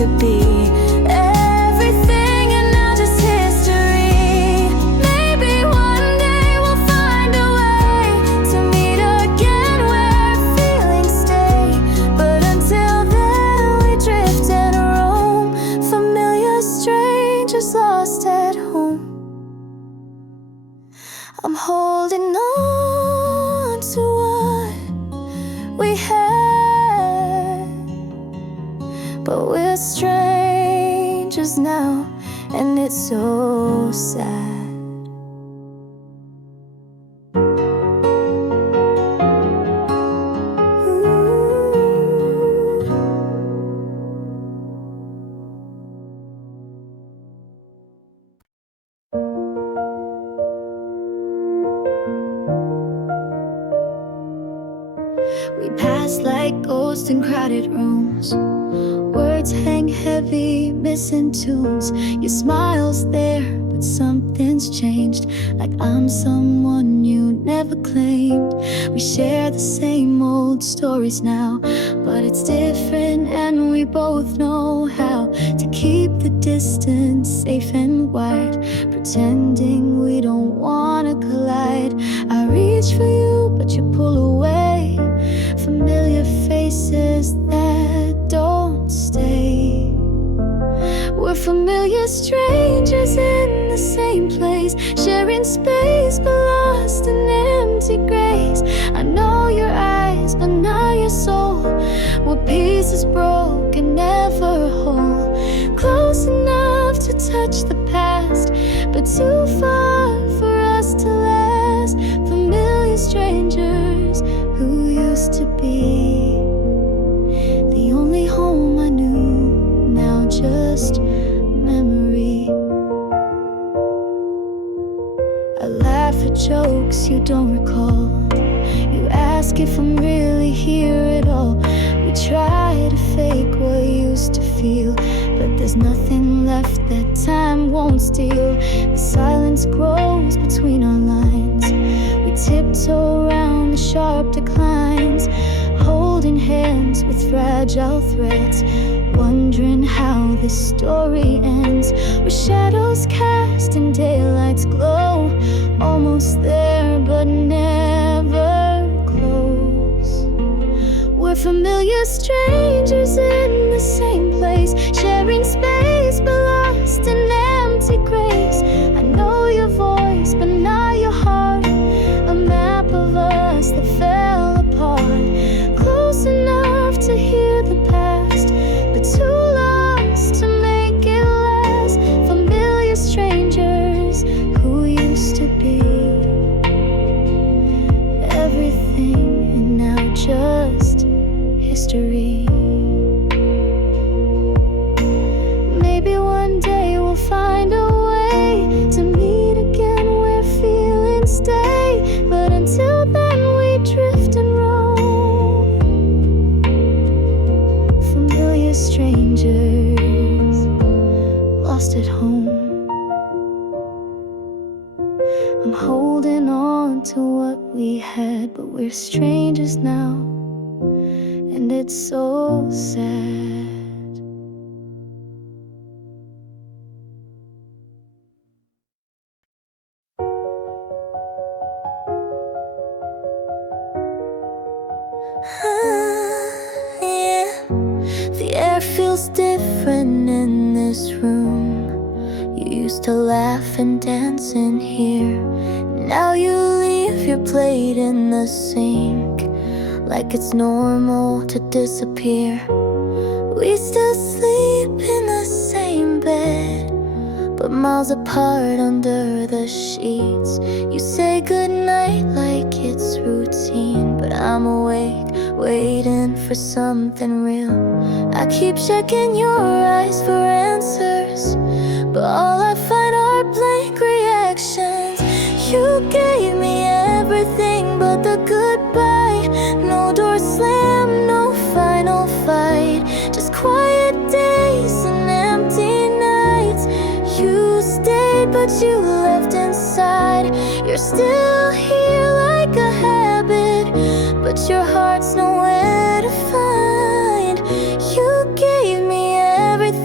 to be everything and now just history. Maybe one day we'll find a way to meet again where feelings stay. But until then we drift and roam, familiar strangers lost at home. I'm holding on to what we had, but we're strangers now, and it's so sad. We pass like ghosts in crowded rooms. Words hang heavy, missing tunes. Your smile's there, but something's changed. Like I'm someone you never claimed. We share the same old stories now, but it's different and we both know how to keep the distance safe and wide, pretending we don't wanna collide. I reach for you, but you pull away. Familiar faces that don't stay. We're familiar strangers in the same place, sharing space but lost in empty grace. I know your eyes, but not your soul. We're pieces broken, never whole. Close enough to touch the past, but too far for us to last. Familiar strangers who used to be the only home I knew, now just memory. I laugh at jokes you don't recall. You ask if I'm really here at all. We try to fake what used to feel, but there's nothing left that time won't steal. The silence grows between our lines. We tiptoe around the sharp declines, holding hands with fragile threads, wondering how this story ends. Where shadows cast and daylights glow, almost there but never close. We're familiar strangers in the same place, sharing space but lost in empty grace. I know your voice but not your heart, a map of us that fell apart. Close enough to hear the past, but too lost to make it last. Familiar strangers who used to be everything and now just history. Maybe one day we'll find a way to meet again where feelings stay. But until then we drift and roam, familiar strangers lost at home. I'm holding on to what we had, but we're strangers now, and it's so sad. Yeah. The air feels different in this room. You used to laugh and dance in here. Now you leave your plate in the sink, like it's normal to disappear. We still sleep in the same bed, but miles apart under the sheets. You say goodnight like it's routine, but I'm awake, waiting for something real. I keep checking your eyes for answers, but all I find are blank reactions. You gave me everything but the goodbye. No door slam, no final fight, just quiet days and empty nights. You stayed but you left inside. You're still here like a habit, but your heart's nowhere to find. You gave me everything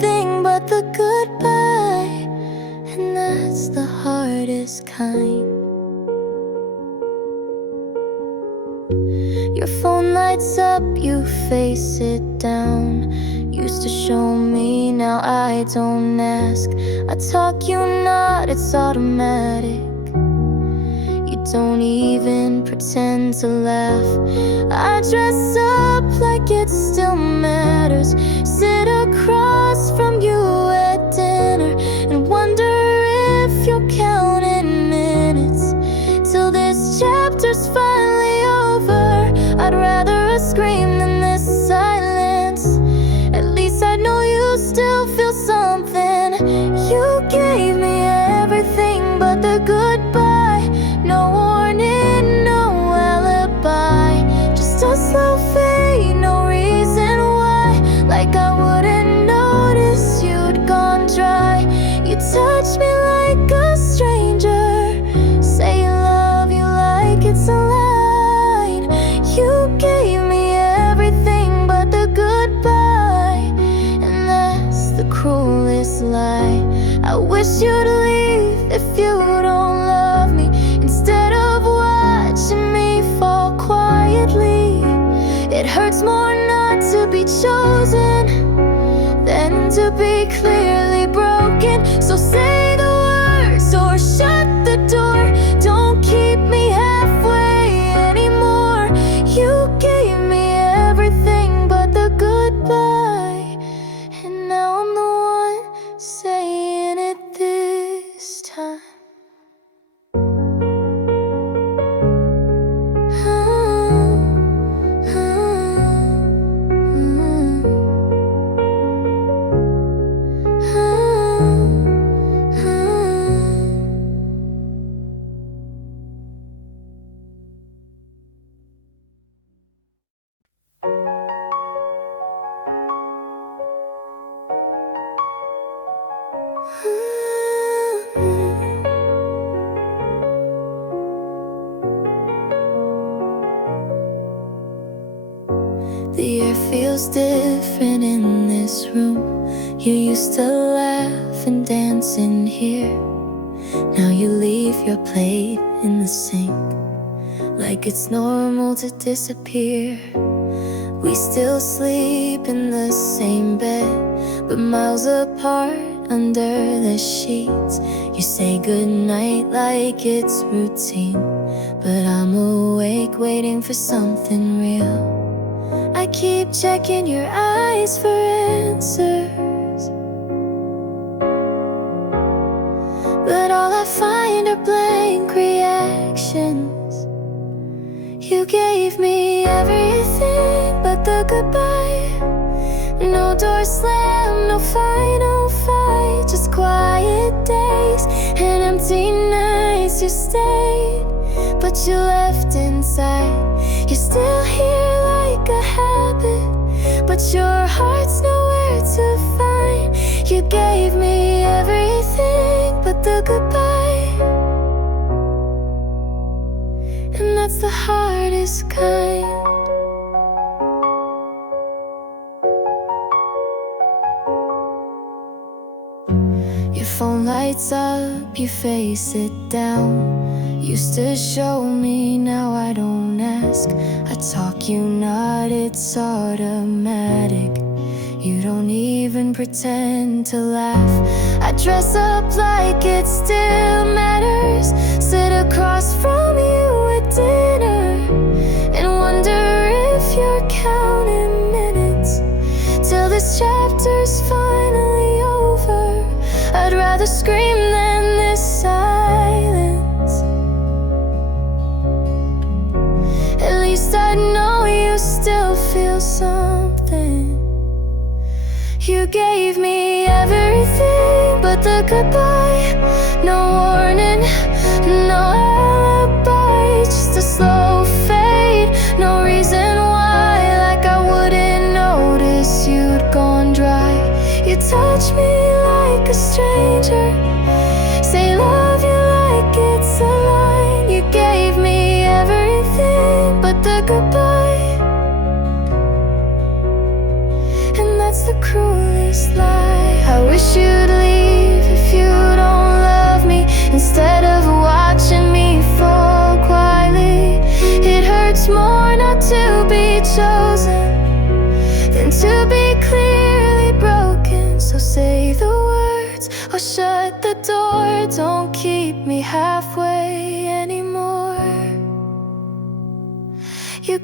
face it down. Used to show me, now I don't ask. I talk, you nod, it's automatic. You don't even pretend to laugh. I dress up like it still matters. Sit across from you at dinner and wonder if you're counting minutes till this chapter's finally over. I'd rather a scream than this silence. At least I know you still feel something. You gave me everything but the goodbye. No warning, no alibi, just a slow fade, no reason why. Like I wouldn't notice you'd gone dry. You touch me like a stranger, say you love you like it's a line. You gave me everything but the goodbye, and that's the cruelest lie. I wish you'd leave if you don't love me, instead of watching me fall quietly. It hurts more not to be chosen than to be clearly broken. So say the words or shut the door. Don't keep me halfway anymore. You gave me everything but the goodbye, and now I'm the one saying it this time. The air feels different in this room. You used to laugh and dance in here. Now you leave your plate in the sink, like it's normal to disappear. We still sleep in the same bed, but miles apart under the sheets. You say goodnight like it's routine, but I'm awake waiting for something real. I keep checking your eyes for answers, but all I find are blank reactions. You gave me everything but the goodbye. No door slam, no final fight, just quiet days and empty nights. You stayed, but you left inside. You're still here like a habit, but your heart's nowhere to find. You gave me everything but the goodbye, and that's the hardest kind. Your phone lights up, you face it down. Used to show me, now I don't ask. I talk, you nod, it's automatic. You don't even pretend to laugh. I dress up like it still matters. Sit across from you at dinner and wonder if you're counting minutes till this chapter's finally over. I'd rather scream than this silence. At least I know you still feel something. You gave me everything but the goodbye. No warning, no alibi, just a slow fade, no reason why. Like I wouldn't notice you'd gone dry. You touch me like a stranger, say love you like it's a line. You gave me everything but the goodbye, and that's the cruelest lie. I wish you'd leave if you don't love me, instead of watching me fall quietly. It hurts more not to be chosen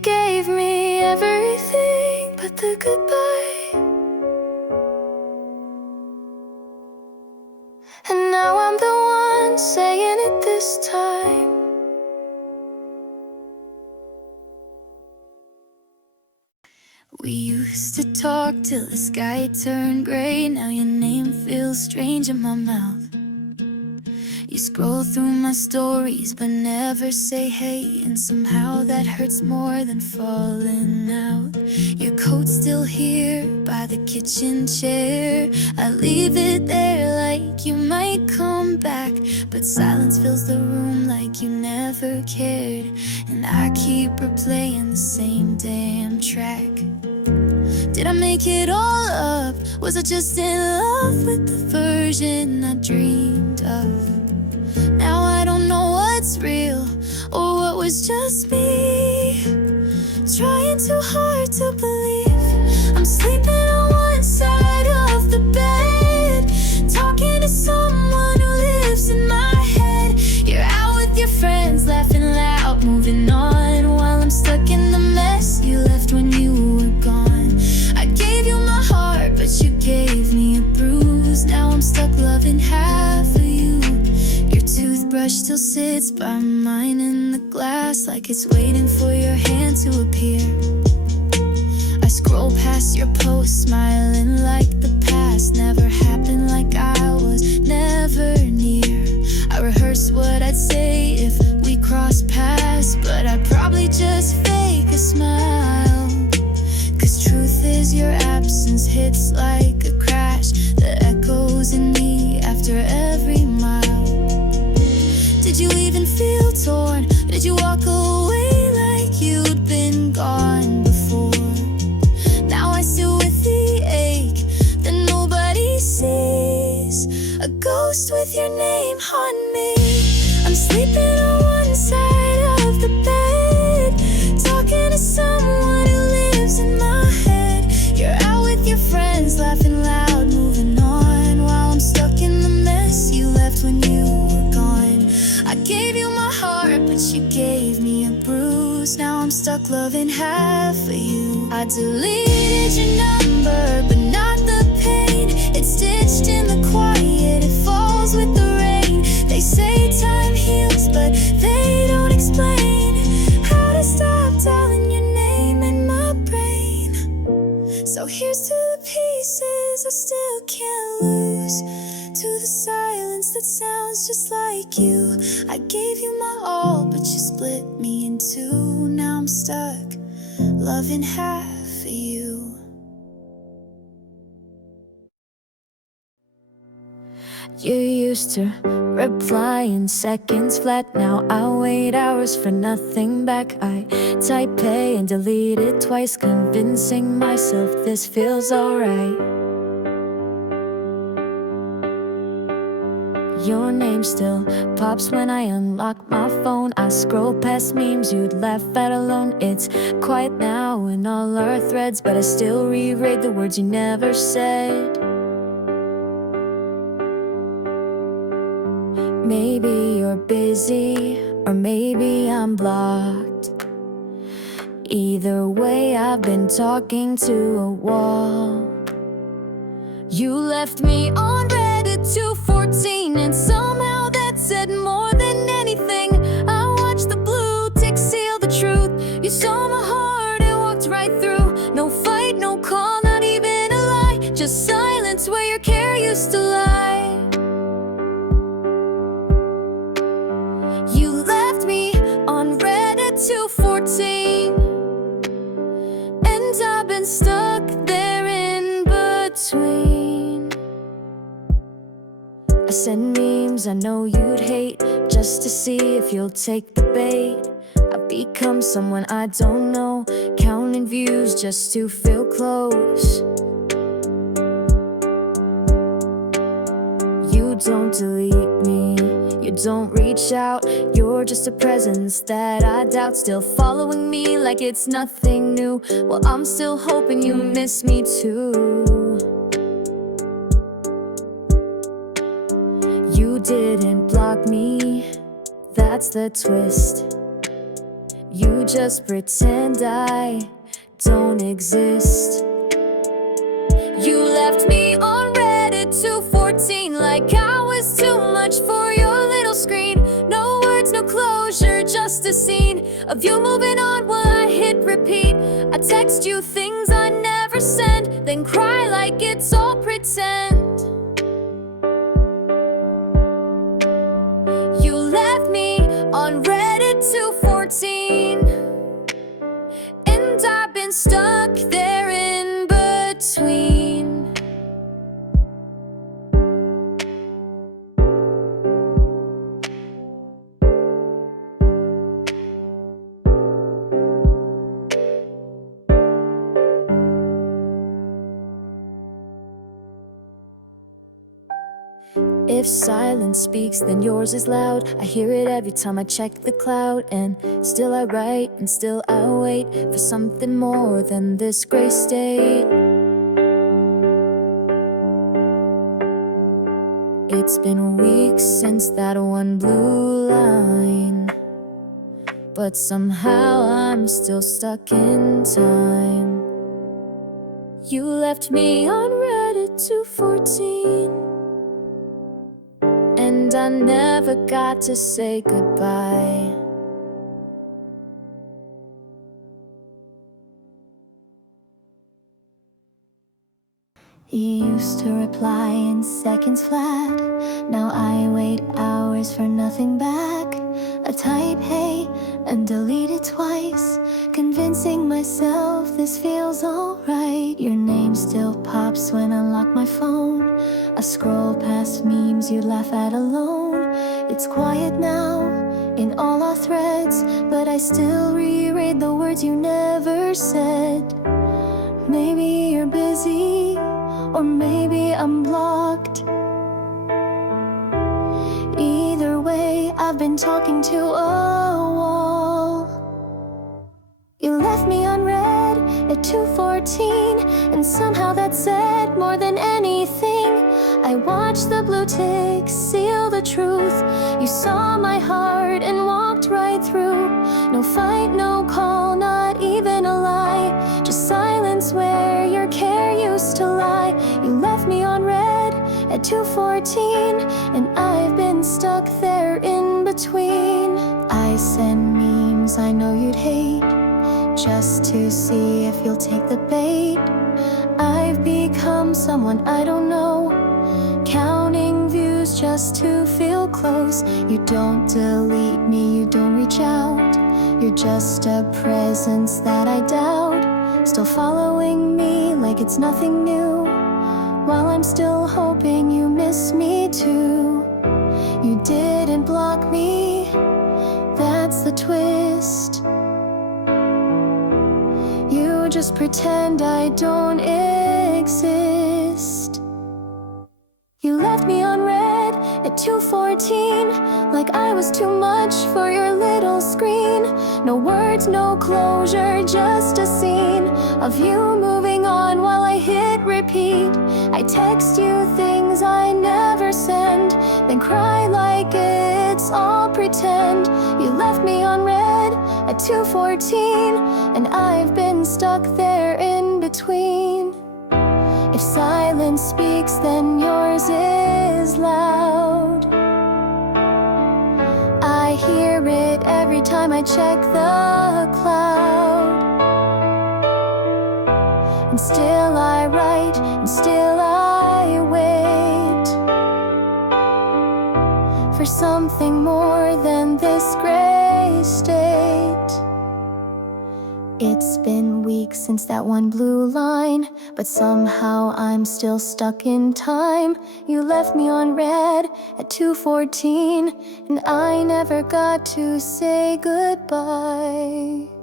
gave me everything but the goodbye. And now I'm the one saying it this time. We used to talk till the sky turned gray. Now your name feels strange in my mouth. You scroll through my stories but never say hey, and somehow that hurts more than falling out. Your coat's still here by the kitchen chair. I leave it there like you might come back, but silence fills the room like you never cared. And I keep replaying the same damn track. Did I make it all up? Was I just in love with the version I dreamed of? Now I don't know what's real or what was just me. Trying too hard to believe I'm sleeping on one side of the bed, talking to someone who lives in my head. You're out with your friends, laughing loud, moving on, while I'm stuck in the mess you left when you were gone. I gave you my heart, but you gave me a bruise. Now I'm stuck loving half of you. Toothbrush still sits by mine in the glass, like it's waiting for your hand to appear. I scroll past your posts, smiling like the past never happened, like I was never near. I rehearsed what I'd say if we crossed paths, but I'd probably just fake a smile. Cause truth is your absence hits like a crash that echoes in me after every mile. Did you even feel torn? Did you walk away like you'd been gone before? Now I sit with the ache that nobody sees, a ghost with your name on me. I'm sleeping on one side of the bed, talking to someone who lives in my head. You're out with your friends, laughing loud, moving on, while I'm stuck in the mess you left when you were gone. I gave you my heart, but you gave me a bruise. Now I'm stuck loving half of you. I deleted your number, but not the pain. It's stitched in the quiet, it falls with the rain. They say time heals, but they don't explain how to stop dialing your name in my brain. So here's to the pieces I still can't lose, to the silence that sounds just like you. I gave you my all, but you split me in two. Now I'm stuck, loving half of you. You used to reply in seconds flat. Now I wait hours for nothing back. I type pay and delete it twice, convincing myself this feels alright. Your name still pops when I unlock my phone. I scroll past memes you'd laugh at alone. It's quiet now in all our threads, but I still reread the words you never said. Maybe you're busy, or maybe I'm blocked. Either way, I've been talking to a wall. You left me on red at 2:14, and somehow that said more than anything. I watched the blue tick seal the truth. You saw my heart and walked right through. No fight, no call, not even a lie, just silence where your care used to lie. You left me on red at 2:14, and I've been stuck there in between. I send memes I know you'd hate, just to see if you'll take the bait. I've become someone I don't know, counting views just to feel close. You don't delete me, you don't reach out. You're just a presence that I doubt, still following me like it's nothing new. Well, I'm still hoping you miss me too. You didn't block me, that's the twist. You just pretend I don't exist. You left me on red at 2:14, like I was too much for your little screen. No words, no closure, just a scene of you moving on while I hit repeat. I text you things I never send, then cry like it's all pretend. You left me on red at 2:14, and I've been stuck there in between. If silence speaks, then yours is loud. I hear it every time I check the cloud. And still I write, and still I wait for something more than this gray state. It's been weeks since that one blue line, but somehow I'm still stuck in time. You left me on red at 2:14, and I never got to say goodbye. You used to reply in seconds flat. Now I wait hours for nothing back. I type hey and delete it twice, convincing myself this feels alright. Your name still pops when I unlock my phone. I scroll past memes you laugh at alone. It's quiet now in all our threads, but I still reread the words you never said. Maybe you're busy, or maybe I'm blocked. Either way, I've been talking to a wall. You left me on red at 2:14, and somehow that said more than anything. I watched the blue tick seal the truth. You saw my heart and walked right through. No fight, no call, not even a lie, just silence where your care used to lie. You left me on red at 2:14, and I've been stuck there in between. I send memes I know you'd hate, just to see if you'll take the bait. I've become someone I don't know, counting views just to feel close. You don't delete me, you don't reach out. You're just a presence that I doubt, still following me like it's nothing new, while I'm still hoping you miss me too. You didn't block me, that's the twist. You just pretend I don't exist. You left me on red at 2:14, like I was too much for your little screen. No words, no closure, just a scene of you moving on while I hit repeat. I text you things I never send, then cry like it's all pretend. You left me on red at 2:14, and I've been stuck there in between. If silence speaks, then yours is loud. I hear it every time I check the cloud. And still I write, and still I wait for something more than this gray state. It's been weeks since that one blue line, but somehow I'm still stuck in time. You left me on red at 2:14, and I never got to say goodbye.